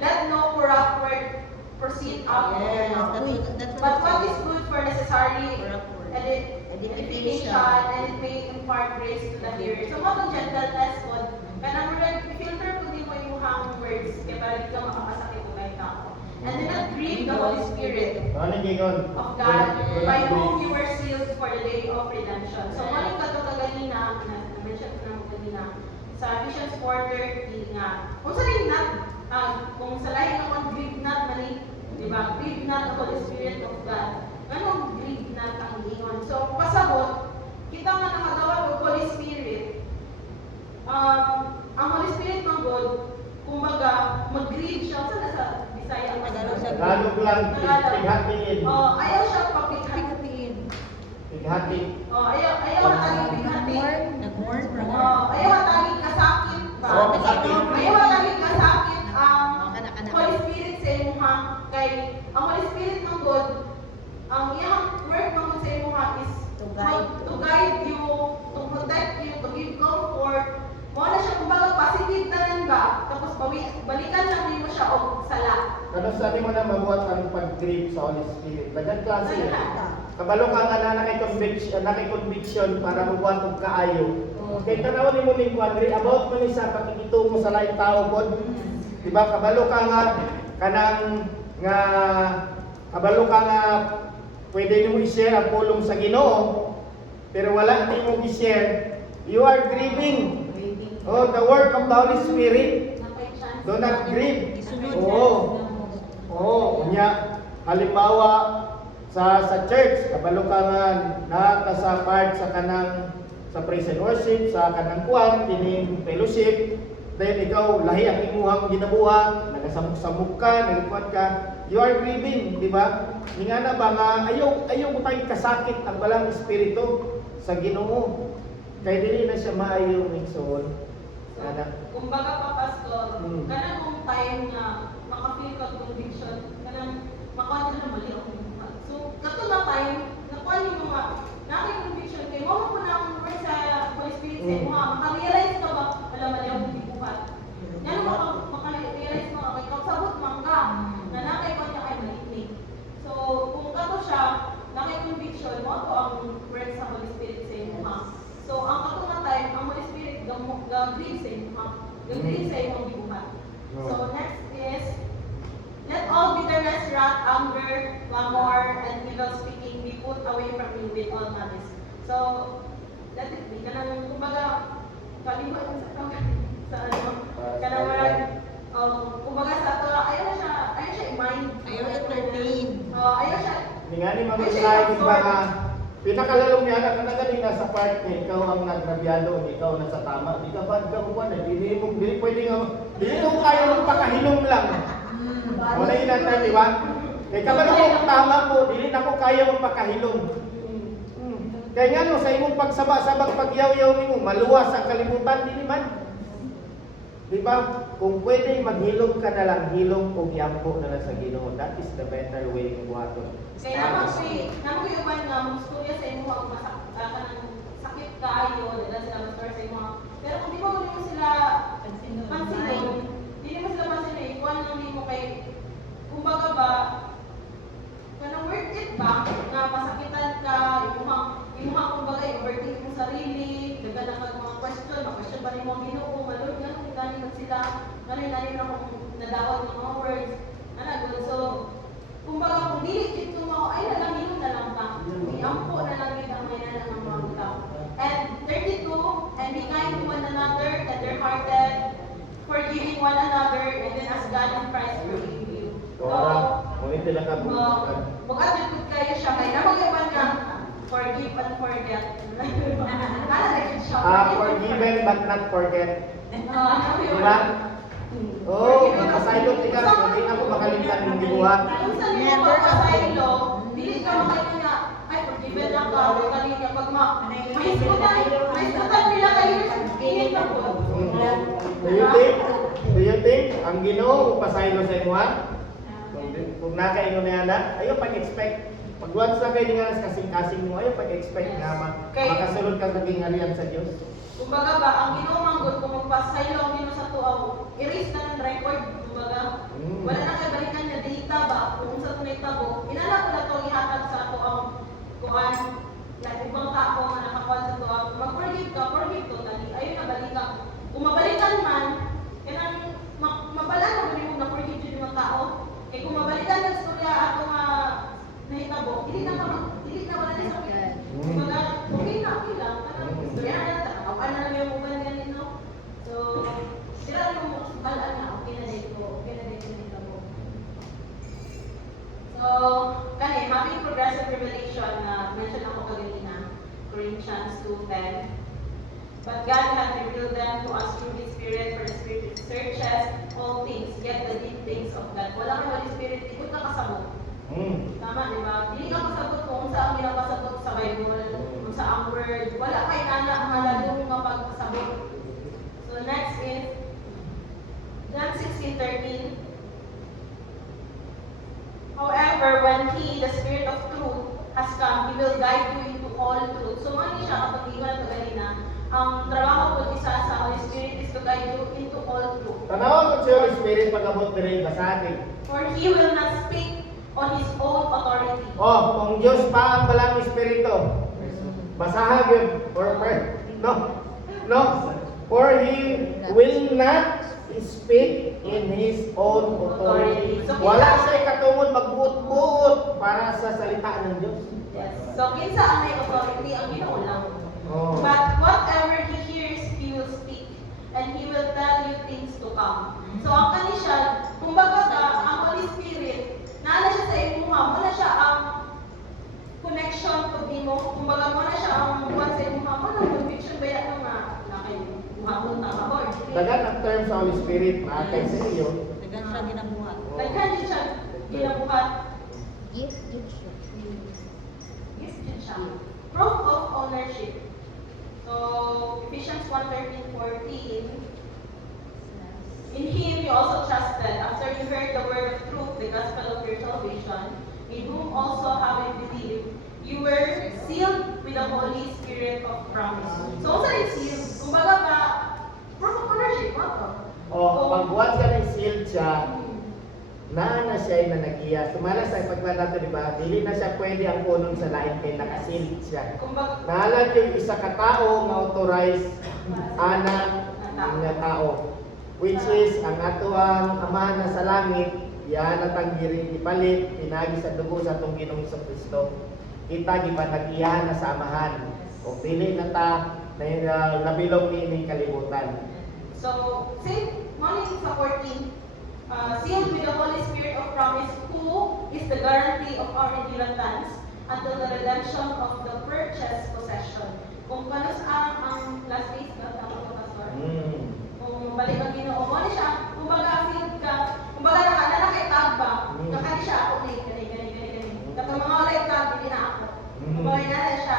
let no corrupt word proceed out of your Yes, mouth. that's But what it is says. good for necessary Corrupt word. edification, and it may impart grace to the hearer. So, mga gentleness po, kanang filter ko din mo yung mukhang words, kaya para di ka makakasakit o kahit tao. And do not grieve the Holy Spirit Ano gigon? of God, by whom you were sealed for the day of redemption. So, maling ka to kaganina, na-mention ko na kanina, sa Ephesians 4:30 nga, kung sa rin not, kung sa lahi naman, grieve not, mali, di ba? Grieve not the Holy Spirit of God. Anong grieve not ang ingon? So, pasabot, kita nga nakagawa ng Holy Spirit, ang Holy Spirit ng God, kumbaga, mag-grieve siya, saan sa Bisaya? Tagalog siya. Tagalog lang, tighatiin. Ayaw siya papighatin. Pagkatiin. Tighati. Ayaw mataging bighatin. Nag-mourn from Ayaw mataging kasakit ba? Oo, kasakit. Ayaw mataging kasakit ang Kanak-kanak. Holy Spirit sa imuha. Kay ang Holy Spirit ng God, ang iyang work ng God sa imuha is to guide you, to protect you, to give comfort. Mo na siya kumbaga positive na lang ba? Tapos balikan lang mo siya og sala. Kano sa mo na mabuhat ang pag-grieve sa Holy Spirit. Dagan klase. Kabalo ka nga na conviction para mabuhat og kaayo. Kay tanawon nimo ning kwadri about man ni sa pakikitungo sa lain tao pod. Diba kabalo ka nga kanang nga kabalo ka nga pwede nimo i-share ang pulong sa Ginoo pero wala nimo i-share. You are grieving. Oh, the work of the Holy Spirit. Do not grieve. Oo. Oo, unya halimbawa sa church kabalo ka nga na sa part sa kanang sa praise and worship sa kanang kuan kining fellowship then ikaw lahi ang imuhang ginabuhat nagasamok-samok ka nagkuan ka you are grieving di ba ingana ba nga ayaw mo tayong kasakit ang balang espiritu sa Ginoo kay dili na siya maayo ning soul ana Kumbaga pa, Pastor, Hmm. kanang kung time na makafeel ka conviction, kanang makawa na mali ako. So, kato na time, nakuha niyo mga nakay conviction, kay mo po na ang word sa Holy Spirit sa imo, maka-realize ka ba, wala mali ako gibuhat. Yan maka-realize mo, kay kausabot man ka, na nakay ko niya ay maliit. So, kung kato siya, nakay conviction, mo ako ang word sa Holy Spirit sa imo. So, ang kato na time, ang Holy Spirit gag-grieve sa imo, gag-grieve sa imong gibuhat. So, next is, let all bitterness, wrath, anger, clamor, and evil speaking be put away from you with all malice. So, let it be. Kanang, kumbaga, kalimutan sa tawag, sa ano, kanang marag, kumbaga sa to, ayaw siya i-mind. Ayaw entertain. Ayaw siya, Ningani mag-slide mga pinakalalong niya na kanina sa part na ikaw ang nagrabyado, ikaw na sa tama, di ka ba kuwan eh, dili pwede nga, dili mo kaya mong pakahilom lang. Wala yun natin, di ba? Kaya kabalo ko ang tama ko, dili na ko kaya mong pakahilom. Kaya nga no, sa imong pagsaba-sabag pagyaw-yaw nimo, maluwas ang kalibutan, dili man. Di ba? Kung pwede maghilom ka na lang, hilom o giyampo na lang sa Ginoo. That is the better way ng buhaton. kaya naman ko yung nga, mag-storya sa imo, ang kanang sakit kayo, dala sila mag-store sa imo. Pero kung di mo sila pansinin, hindi mo sila pansinin, ikuan lang di mo kay, kumbaga ba, kanang worth it ba, na masakitan ka, imuhang kumbaga, i-overthink mo sarili, dagan ang mga question ba rin mo ang Ginoo, malod nga, kung galing na sila, galing na kung nadawag ng mga words, good. So, kumbaga, kung dili dito mo, ay nalang na lang ba, iampo na lang yun ang may nalang ang mga tao. And 32, and be kind to one another, tender-hearted, forgiving one another, and then as God in Christ forgive you. So, Ngunit sila ka mag-attitude kayo siya, may namagayaban ka, forgive and forget. forgiven but not forget. Diba? Oh, makasaylot ka, hindi na ko makalimtan ng gibuhat. Kung sa nimo pagpasaylo, dili ka makaingon nga, ay, forgiven na ka, o kalinya, pag mahiskutan nila kayo, init na po. Do you think ang Ginoo pasaylo sa inyo ha? Kung nakaingon na yan, ayaw pag-expect. Pag once na kayo nga kasing-kasing mo, ayaw pag-expect na makasulod ka sa gingharian sa Diyos. Kumbaga ba, ang Ginoo manggod kung magpasaylo ang Ginoo sa tuaw, erase na ng record, kumbaga. Wala na kay balikan niya data ba, kung sa tunay tabo, inala ko na to ihatag sa ato ang kuan, yan, ibang tao nga nakakuan sa tuaw, mag-forgive ka, forgive totally, ayun na balikan. Kung mabalikan man, kailan mabala na mo na forgive yun yung tao, eh kung mabalikan ng storya ato nga nahitabo, hindi na wala na sa kanya. Kumbaga, okay lang, storya na yan, ano na yung mukha ganito. So, sila yung balaan na, okay na dito nahitabo. So, kani, having progressive revelation na mention ako kaganina, Corinthians 2:10. But God had revealed them to us through His Spirit, for the Spirit searches all things, yet the deep things of God. Wala kang Holy Spirit, ikot ka kasabot. Tama, di ba? Hindi ka kasabot kung saan ginapasabot sa Bible, kung sa ang word. Wala kay nana ang haladong mapagpasabot. So next is John 16:13. However, when He, the Spirit of truth, has come, He will guide you into all truth. So mali siya kapag iwan ito ganina, ang trabaho po isa sa Holy Spirit is to guide you into all truth. Tanaw ko sa Holy Spirit pag-abot diri basahin. For He will not speak on His own authority. Oh, kung Diyos pa ang balang Espiritu, basahan yun. No. For He will not speak in His own authority. Wala siya katungod magbuot-buot para sa salita ng Diyos. Yes. So, kinsa ang may authority, ang Ginoo lang. Oh. But whatever He hears, He will speak. And He will tell you things to come. So, ang kani siya, kumbaga ka, ang Holy Spirit, naala siya sa imuha, muna siya ang connection to Ginoo. Kumbaga, muna siya ang buwan sa imuha, muna conviction ba yan nga, na kayo, buhapon tama ba? Dagan ang term sa Holy Spirit, maakay sa iyo. Dagan siya ginabuhat. Nagkandi siya, ginabuhat, Gift siya. yes, din siya. Proof of ownership. So, Ephesians 1:13-14. In Him you also trusted, after you heard the word of truth, the gospel of your salvation, in whom also having believed, you were sealed with the Holy Spirit of promise. So, also it's sealed. Kumbaga ka, proof of ownership, ano to? O, pagbuhat ka ng sealed siya, na siya na nag-iya. Sumala sa pagbuhat nato, di ba? Dili na siya pwede ang punong sa lain kay nakasealed siya. Kumbaga, Nahalag yung isa ka tao nga authorized anak nga tao, which is ang ato ang Ama na sa langit, yan atang ipalit, pinagi sa dugo sa atong Ginoong Kristo. Kita gipanag-iyahan na sa amahan. O dili na ta na nabilog ni ining kalibutan. so, same, morning sa 14, sealed with the Holy Spirit of promise, who is the guarantee of our inheritance until the redemption of the purchased possession. Kung paano sa ang last days ka, tama ko, Pastor? Kung balik ang Ginoo, mo siya, kumbaga sealed ka, kumbaga nakitag ba? Kakali siya ako, gani. Kapag mga walay tag, hindi na ako. Kumbaga na siya,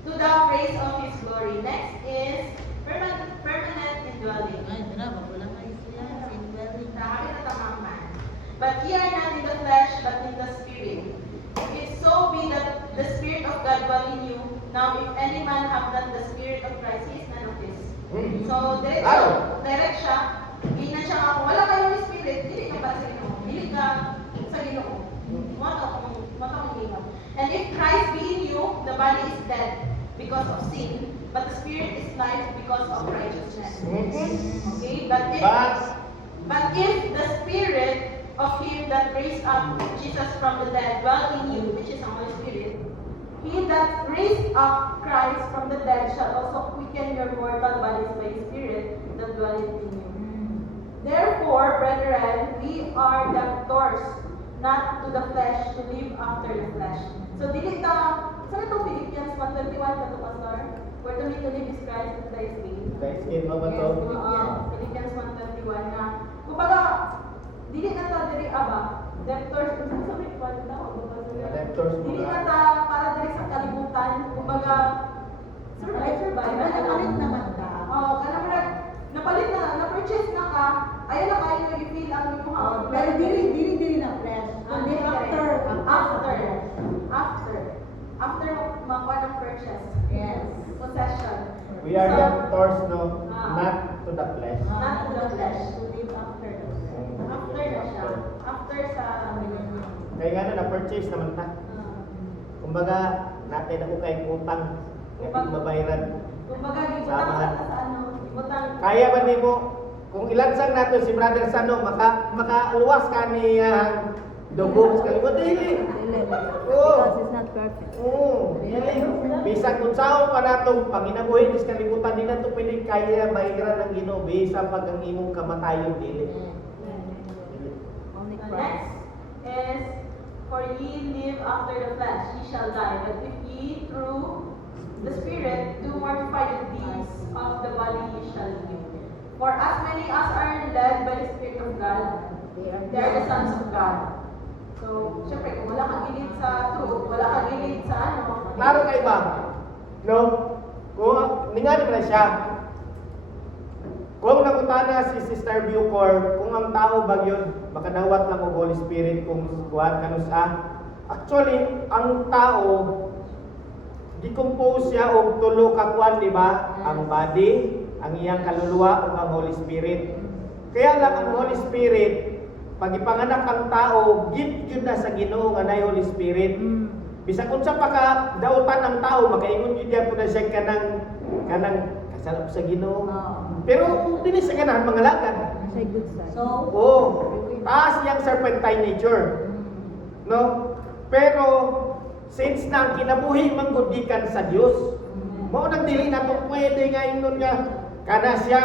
to the praise of His glory. Next is permanent indwelling. Ay, ito na, wala kayo siya. Indwelling. But ye are not in the flesh, but in the Spirit. If so be that the Spirit of God dwell in you, now if any man have not the Spirit of Christ, he is none of his. So, direct siya, hindi na siya ako, wala kayo ng Spirit, hindi ka ba sa Ginoo? Hindi ka sa Ginoo. Mata mo. And if Christ be in you, the body is dead because of sin, but the Spirit is life because of righteousness. Okay? But if the Spirit of Him that raised up Jesus from the dead dwell in you, which is the Holy Spirit, He that raised up Christ from the dead shall also quicken your mortal bodies by His Spirit that dwelleth in you. Therefore, brethren, we are debtors, not to the flesh, to live after the flesh. So, dili ta, saan ito Philippians 1:21 ka to, Pastor? For to me to live is Christ, and to die is gain. Guys, game mo ba to? Philippians 1:21. kuan nga. Kumbaga dili na ta diri aba. Debtors kung sa may kuan daw. Debtors mo Dili na. na ta para diri sa kalibutan. Kumbaga survive. Napalit naman ka. Oh, kana mura napalit na-purchase na ka. Ayun na kayo nag-feel ang imong Pero diri na fresh. Hindi, after makuha ng purchase. Yes. Possession. We are So, debtors, no? Ah. Not to the flesh. Not to the flesh. To live after. After na siya. After sa Kaya nga na-purchase naman ta. Kumbaga, natin ako kay utang. Natin mabayaran. kumbaga gibutang Samahan. sa ano, gibutang. Kaya ba ni mo, kung ilansang nato si Brother Sano, makaluwas ka ni dugo sa kalimot, dili. Because it's not perfect. Oo, dili. Bisag kung saan pa natong panginabuhi, sa kalimutan, di na ito pwede kaya bayaran ng Ginoo, bisa pag ang imong kamatayon, dili. Dili. Only Next Christ. is, for ye live after the flesh, ye shall die. But if ye through the Spirit do mortify the deeds of the body, ye shall live. For as many as are led by the Spirit of God, they are the sons of God. So, syempre, kung wala kang gilid sa truth, wala kang gilid sa ano, Klaro kay ba? No? Kung ningali mo na siya, kung nakutana si Sister Bucor, kung ang tao ba yun, makadawat lang og Holy Spirit kung kuhan kanus Actually, ang tao, decompose siya og tulo ka kuan, di ba? Ang body, ang iyang kaluluwa ug ang Holy Spirit. Kaya lang ang Holy Spirit, pag ipanganak ang tao, gift yun na sa Ginoo nga nay Holy Spirit. Bisa kung sa pagkadautan ng tao, makaingon yun diyan po na siya kanang kasalap sa Ginoo. Pero dili sa ganahan mga lakad. Say good side. So, Oh, taas yang serpentine nature. No? Pero since na ang kinabuhi manggudikan sa Dios, mao nang dili na to pwede nga ingon nga kana siya.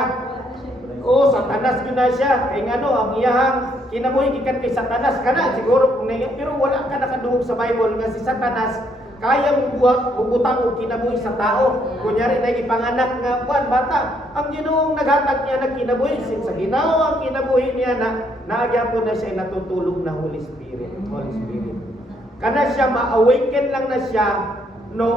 Oh, satanas yun na siya. Kay nga no, ang iyahang kinabuhi gikan kay satanas kana siguro kung na pero wala ka nakaduhog sa Bible nga si satanas kaya mo butang og kinabuhi sa tao. Kunyari na ipanganak nga buwan bata, ang Ginoong naghatag niya ng kinabuhi sa Ginoo ang kinabuhi niya na naagyapon na siya natutulog na Holy Spirit. Holy Spirit. Kana siya ma-awaken lang na siya no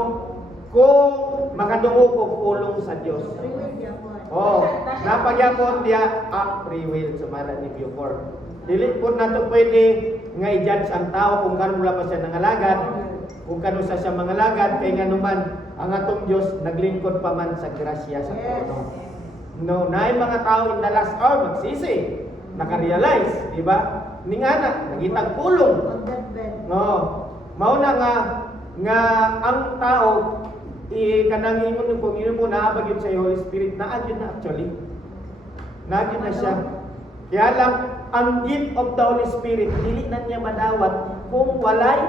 kung makadungog og pulong sa Dios. free will yapon. Oh, napagyapon dia ang free will sumara ni Bucor. Dili po na to pwede nga i-judge ang tao kung kano wala pa siya nangalagad, kung kano sa siya mangalagad, kay nga naman ang atong Dios naglingkod pa man sa grasya sa trono. No, naay mga tao in the last hour magsisi, naka-realize, di ba? Ningana, nagitag pulong. On deathbed. No, mao na nga ang tao kanang ingon kung ino mo naabag yun sa Holy Spirit, naagyon na actually. Naagyon na siya. Kaya lang, ang gift of the Holy Spirit, dili na niya madawat kung walay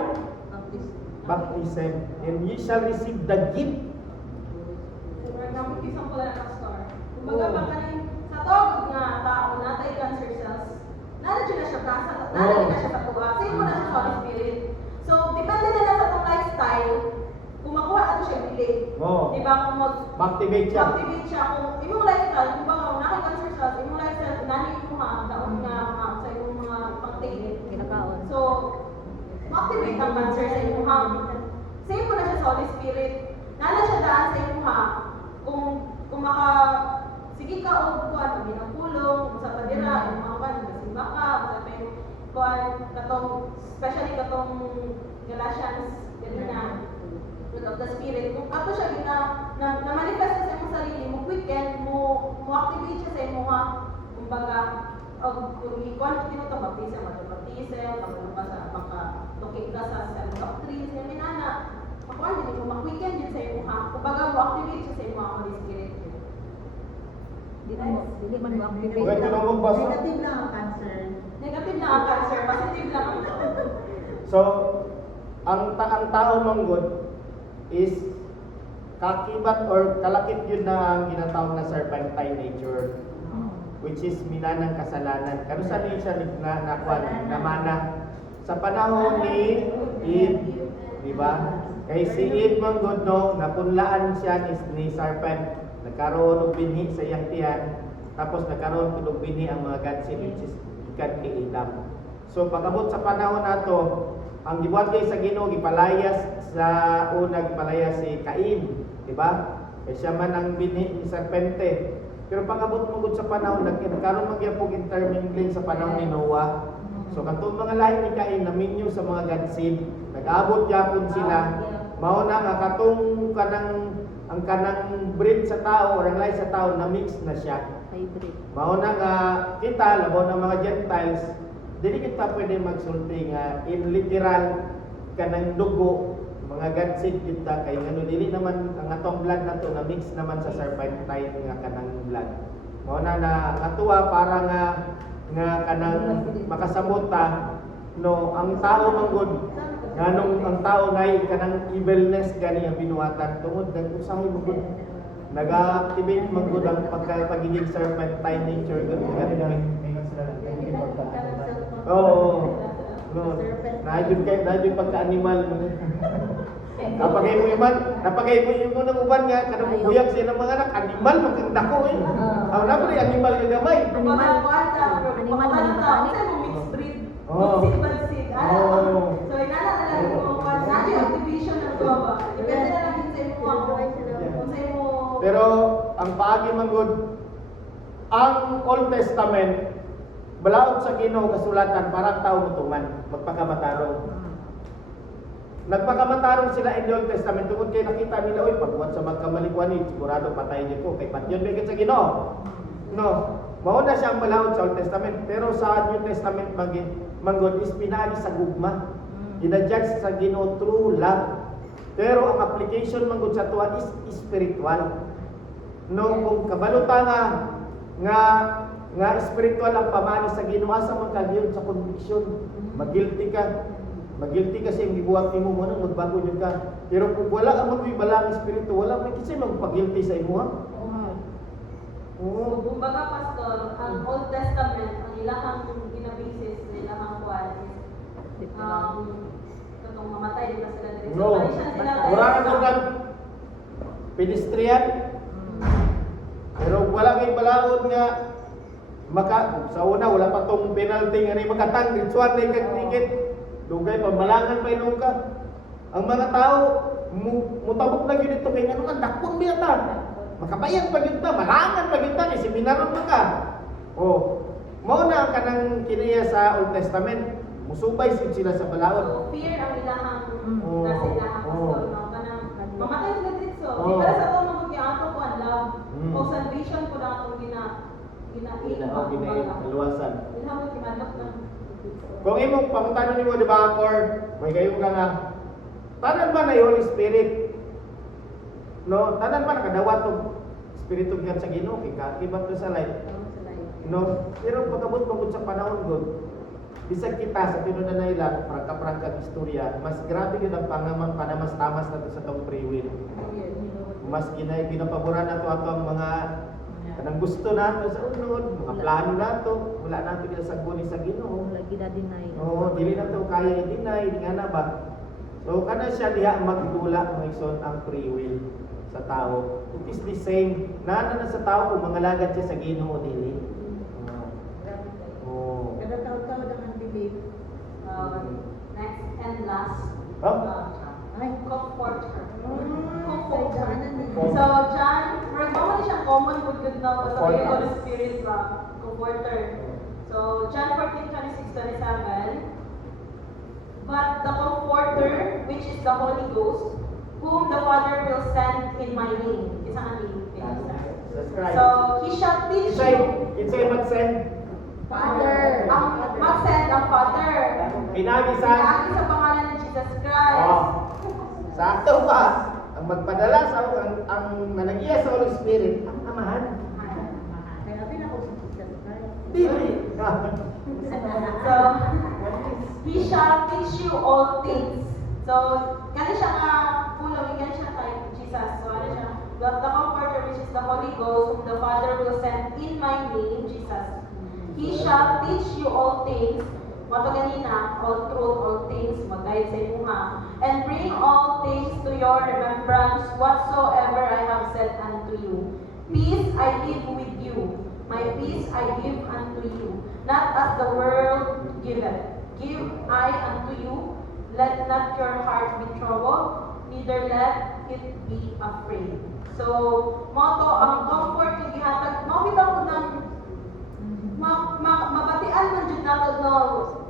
baptism. And ye shall receive the gift. for example, isang pala ng store. Kumbaga, pag kanin, sa tawag nga tao, natay cancer cells, nalagyan na siya kasa, nalagyan na siya sa tuwa, same mo na siya sa Holy Spirit. So, depende na lang sa itong lifestyle, kung makuha na siya bili. Oo. Di ba, kung Activate siya. activate siya, kung imong lifestyle, kung baka nakay cancer cells, imong lifestyle, nani mo ha, daon nga sa imong mga pagtigit. Kinakaon. So, ma-activate ang cancer sa imong ha. Same mo na siya sa Holy Spirit. Nana siya daan sa imong ha. Kung maka sige ka og kuan pag ng pulong, sa padira, yung mga kuan, simba ka, sa may kuan katong especially katong Galatians, ganun na. Fruit of the Spirit. Kung ato siya na manifest sa imong sarili mo, weekend mo activate siya sa imong ha. Kumbaga, kung i-quantity mo ito, baptism, pagano ka sa maka-looking ka sa self-doctrine, sa minana, makuha din mo, mag-weekend din sa imo ha. Kumbaga, mo-activate siya sa imo ang Holy Spirit. Dili man mo activate. Okay, ito na magbasa. Negative na ang cancer. Negative na ang cancer, positive lang ang So, ang tao manggod is kakibat or kalakip yun na ang ginatawag na serpentine nature, which is minanang kasalanan. Kano sa niya siya namana sa panahon ni Eve, di ba? Kay si Eve manggod no, napunlaan siya ni serpent, nagkaroon og binhi sa iyang tiyan, Tapos nagkaroon kunog bini ang mga godsin which is ikan kay Adam. So pagabot sa panahon nato, ang gibuhat kay sa Ginoo gipalayas sa una gipalayas si Cain, di ba? Kaya siya man ang bini ni serpente. Pero pagabot mo gud sa panahon nagkaroon magyapog intermingling sa panahon ni Noah. So katong mga lahi ni Cain naminyo sa mga godsin, nag-abot gyapon sila. Mao na nga katong ang kanang breed sa tao or ang lahi sa tao na mix na siya. Hybrid. Mao na nga kita labaw ng mga Gentiles, dili kita pwede magsulti nga in literal kanang dugo mga godseed kita kay ngano dili naman ang atong blood nato na mix naman sa serpentine nga kanang blood. Mao na atuwa para nga kanang makasamot ta no ang tao manggod nganong ang tao nay kanang evilness gani ang binuhatan tungod nag-usahay mo gud nag-activate man gud ang pagiging serpentine nature gud gani Ngayon sila, thank you for that. oo no naayud pagka-animal napagay mo yung unang uban nga kanang buyag sila ng mga anak animal magkandako aw na pala animal nga gamay Animal mixed breed. Bansid. So, inana na lang yung natin activation ng gawa. Depende na lang yun sa imo kung sa imo. pero ang paagi man gud ang Old Testament balaod sa Ginoo kasulatan para tao mutuman magpakamatarong. Nagpakamatarong sila in the Old Testament tungod kay nakita nila oy pagbuhat sa magkamalikuan ni sigurado patay niyo ko kay patyon bigit sa Ginoo. No, mao na siya ang balaod sa Old Testament pero sa New Testament manggod is pinagi sa gugma. Ginajudge sa Ginoo true love. Pero ang application manggod sa tuwa is spiritual. No, kung kabaluta nga spiritual ang pamani sa Ginoo asa man kadiyon sa conviction. Magguilty ka sa iyong gibuhat nimo mo nang magbago jud ka. Pero kung wala ka magbibalang espiritu, wala may kisay magpagilty sa imo ha. So, kumbaga, Pastor, ang Old Testament, ang ilahang ginabisis, ilahang kuwan is, katong mamatay, di ba sila dito? No. So, siya sila Wala ka kang pedestrian. Pero wala kay balaod nga sa una wala pa tong penalty nga ni makatang ditsuan na ikag ticket. Dugay pamalangan pa ilong ka. Ang mga tao mutabok na gyud dito kay ngano kan dakpong biyata. Makabayad pa gyud ta, malangan pa gyud ta kay seminaron pa ka. Oh, mao na kanang kiniya sa Old Testament. Musubay sila sa balaod. So, fear ang ilahang, Oh. nasa ilahang Oh. Pastor, no? Kanang, mamatay sila dito. Oh. Di para sa ito, mabuti ang ato ko ang love. Mm. O salvation ko na itong Luwasan. ilahang kimanok na. Kung imong pangutano nimo di ba or may kayo nga tanan ba na yung Holy Spirit? No, tanan ba nakadawat og espiritu gyud sa Ginoo kay kakibat to sa life. No, pero pagabot pagod sa panahon gud bisag kita sa tinunan na ilang prangka-prangka istorya, mas grabe gyud ang panamas-tamas nato sa tong free will. Mas ginapaboran nato atong mga kanang gusto nato sa unod, mga plano nato, wala nato ginasaguni sa Ginoo. Lagi na deny. Oo, dili na to kaya i-deny, nga na ba? So, kana siya diha magdula mga ison ang free will sa tao. It is the same. Nana na sa tao kung mangalagad siya sa Ginoo dili. Oo. Kada tao-tao ang believe. Next and last. Oh? Ay, Comforter. kaidanan ni. So, John, normally siyang common good na sa Holy Spirit ba? Comforter. So, John 14:26-27. But the Comforter, which is the Holy Ghost, whom the Father will send in my name. Isang ang name. That's right. So, He shall teach you. Insay mag-send. Father. Ang mag-send ang Father. Pinagi sa Pinagi sa pangalan ng Jesus Christ. Oh. Sakto ba? Ang magpadala sa ang nanagiya sa Holy Spirit, ang amahan. Kaya pinako si Jesus Christ. Dili. So, He shall teach you all things. So, kani siya nga pulaw, kani siya kay Jesus. So, ano siya? The Comforter, which is the Holy Ghost, whom the Father will send in my name, Jesus. He shall teach you all things. Mato ganina, all truth, all things, mag-guide sa imuha. And bring all things to your remembrance, whatsoever I have said unto you. Peace I leave with you. My peace I give unto you, not as the world giveth. Give I unto you. Let not your heart be troubled, neither let it be afraid. So, mo to ang comfort yung gihatag. Mabitaw ko ng mabatian man jud nato no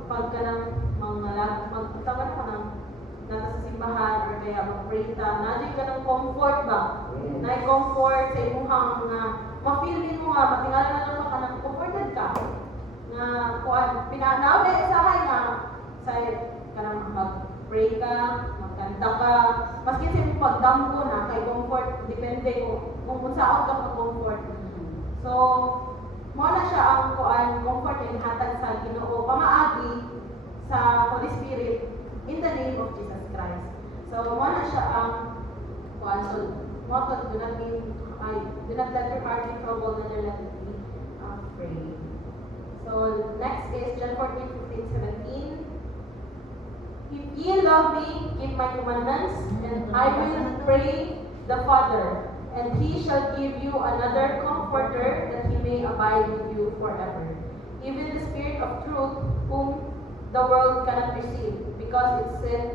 pagka ng mga magtawag ka ng nasa sa simbahan or kaya mag-pray ta, na ka ng comfort ba? Na comfort sa imuhang nga ma-feel din mo nga matingala na lang ka ng comforted ka nga kuan pinanaw na isahay nga sa kanang mag-pray ka, magkanta ka, maski sa imong pagdamgo na kay comfort depende kung unsaon ka pag-comfort. So, mo na siya ang kuan comfort na ihatag sa Ginoo pamaagi sa Holy Spirit in the name of Jesus Christ. So, mo na siya ang kuan so mo to do not let your heart be troubled, neither let it be afraid. So, next is John 14:15-17. If ye love me, keep my commandments, and I will pray the Father, and he shall give you another comforter, that he may abide with you forever. Even the Spirit of truth, whom the world cannot receive, because it said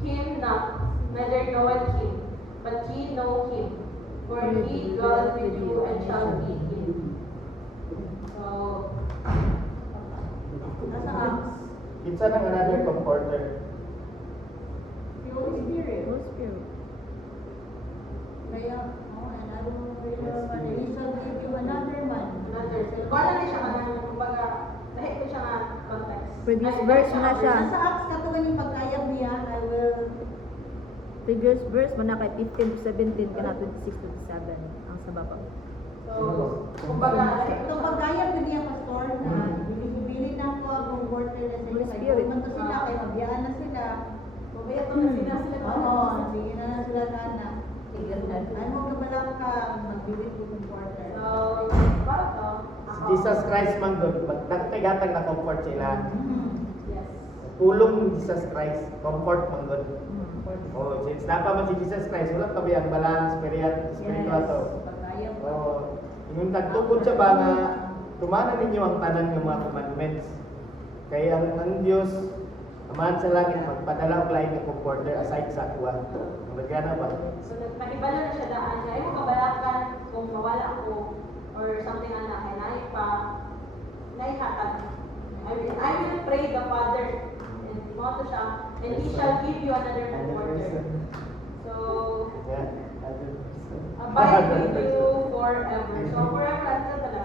him not, neither knoweth him, but ye know him, for he dwelleth with you and shall be in you. So, nasa Acts. It's another comforter. Holy Spirit. Holy Spirit. Kaya, he shall give you another man. Another. So, kung ano siya kanang, kumbaga, dahil ko siya nga context. Previous Ay, verse na siya. Nasa Acts katugan yung pagkayag niya, I will Previous verse mo na kay 15-17 kana 26-27 ang sa baba. So, kumbaga, ito pagkayag ko niya, Pastor, na bili na ko ang comforter na sa Holy iyo. Spirit. Kung sila, kaya mabiyaan na sila. mamaya ko na sila Oo, sige na sila na. Ano ka ba lang ka magbili ko comforter? So, para to, Si ako. Jesus Christ man good, nagtigatag na comfort sila. Yes. Tulong ni Jesus Christ, comfort man good. Oh, since napa man si Jesus Christ, wala pa biyang balance, spiritual to. Pagkayag ko. Oh, yung nagtukod siya ba nga, tumanan ninyo ang tanan ng mga commandments. Kaya ang Diyos, amahan sa langit, magpadala og lain ng comforter aside sa kuwa. Ang nagana ba? So, nagpahibala na siya daan. Kaya yung kabalakan kung mawala ako or something na kay naik pa, naihatag. I will pray the Father. And imoto siya. And He shall give you another comforter. So, Yeah. abide with you forever. So, forever until the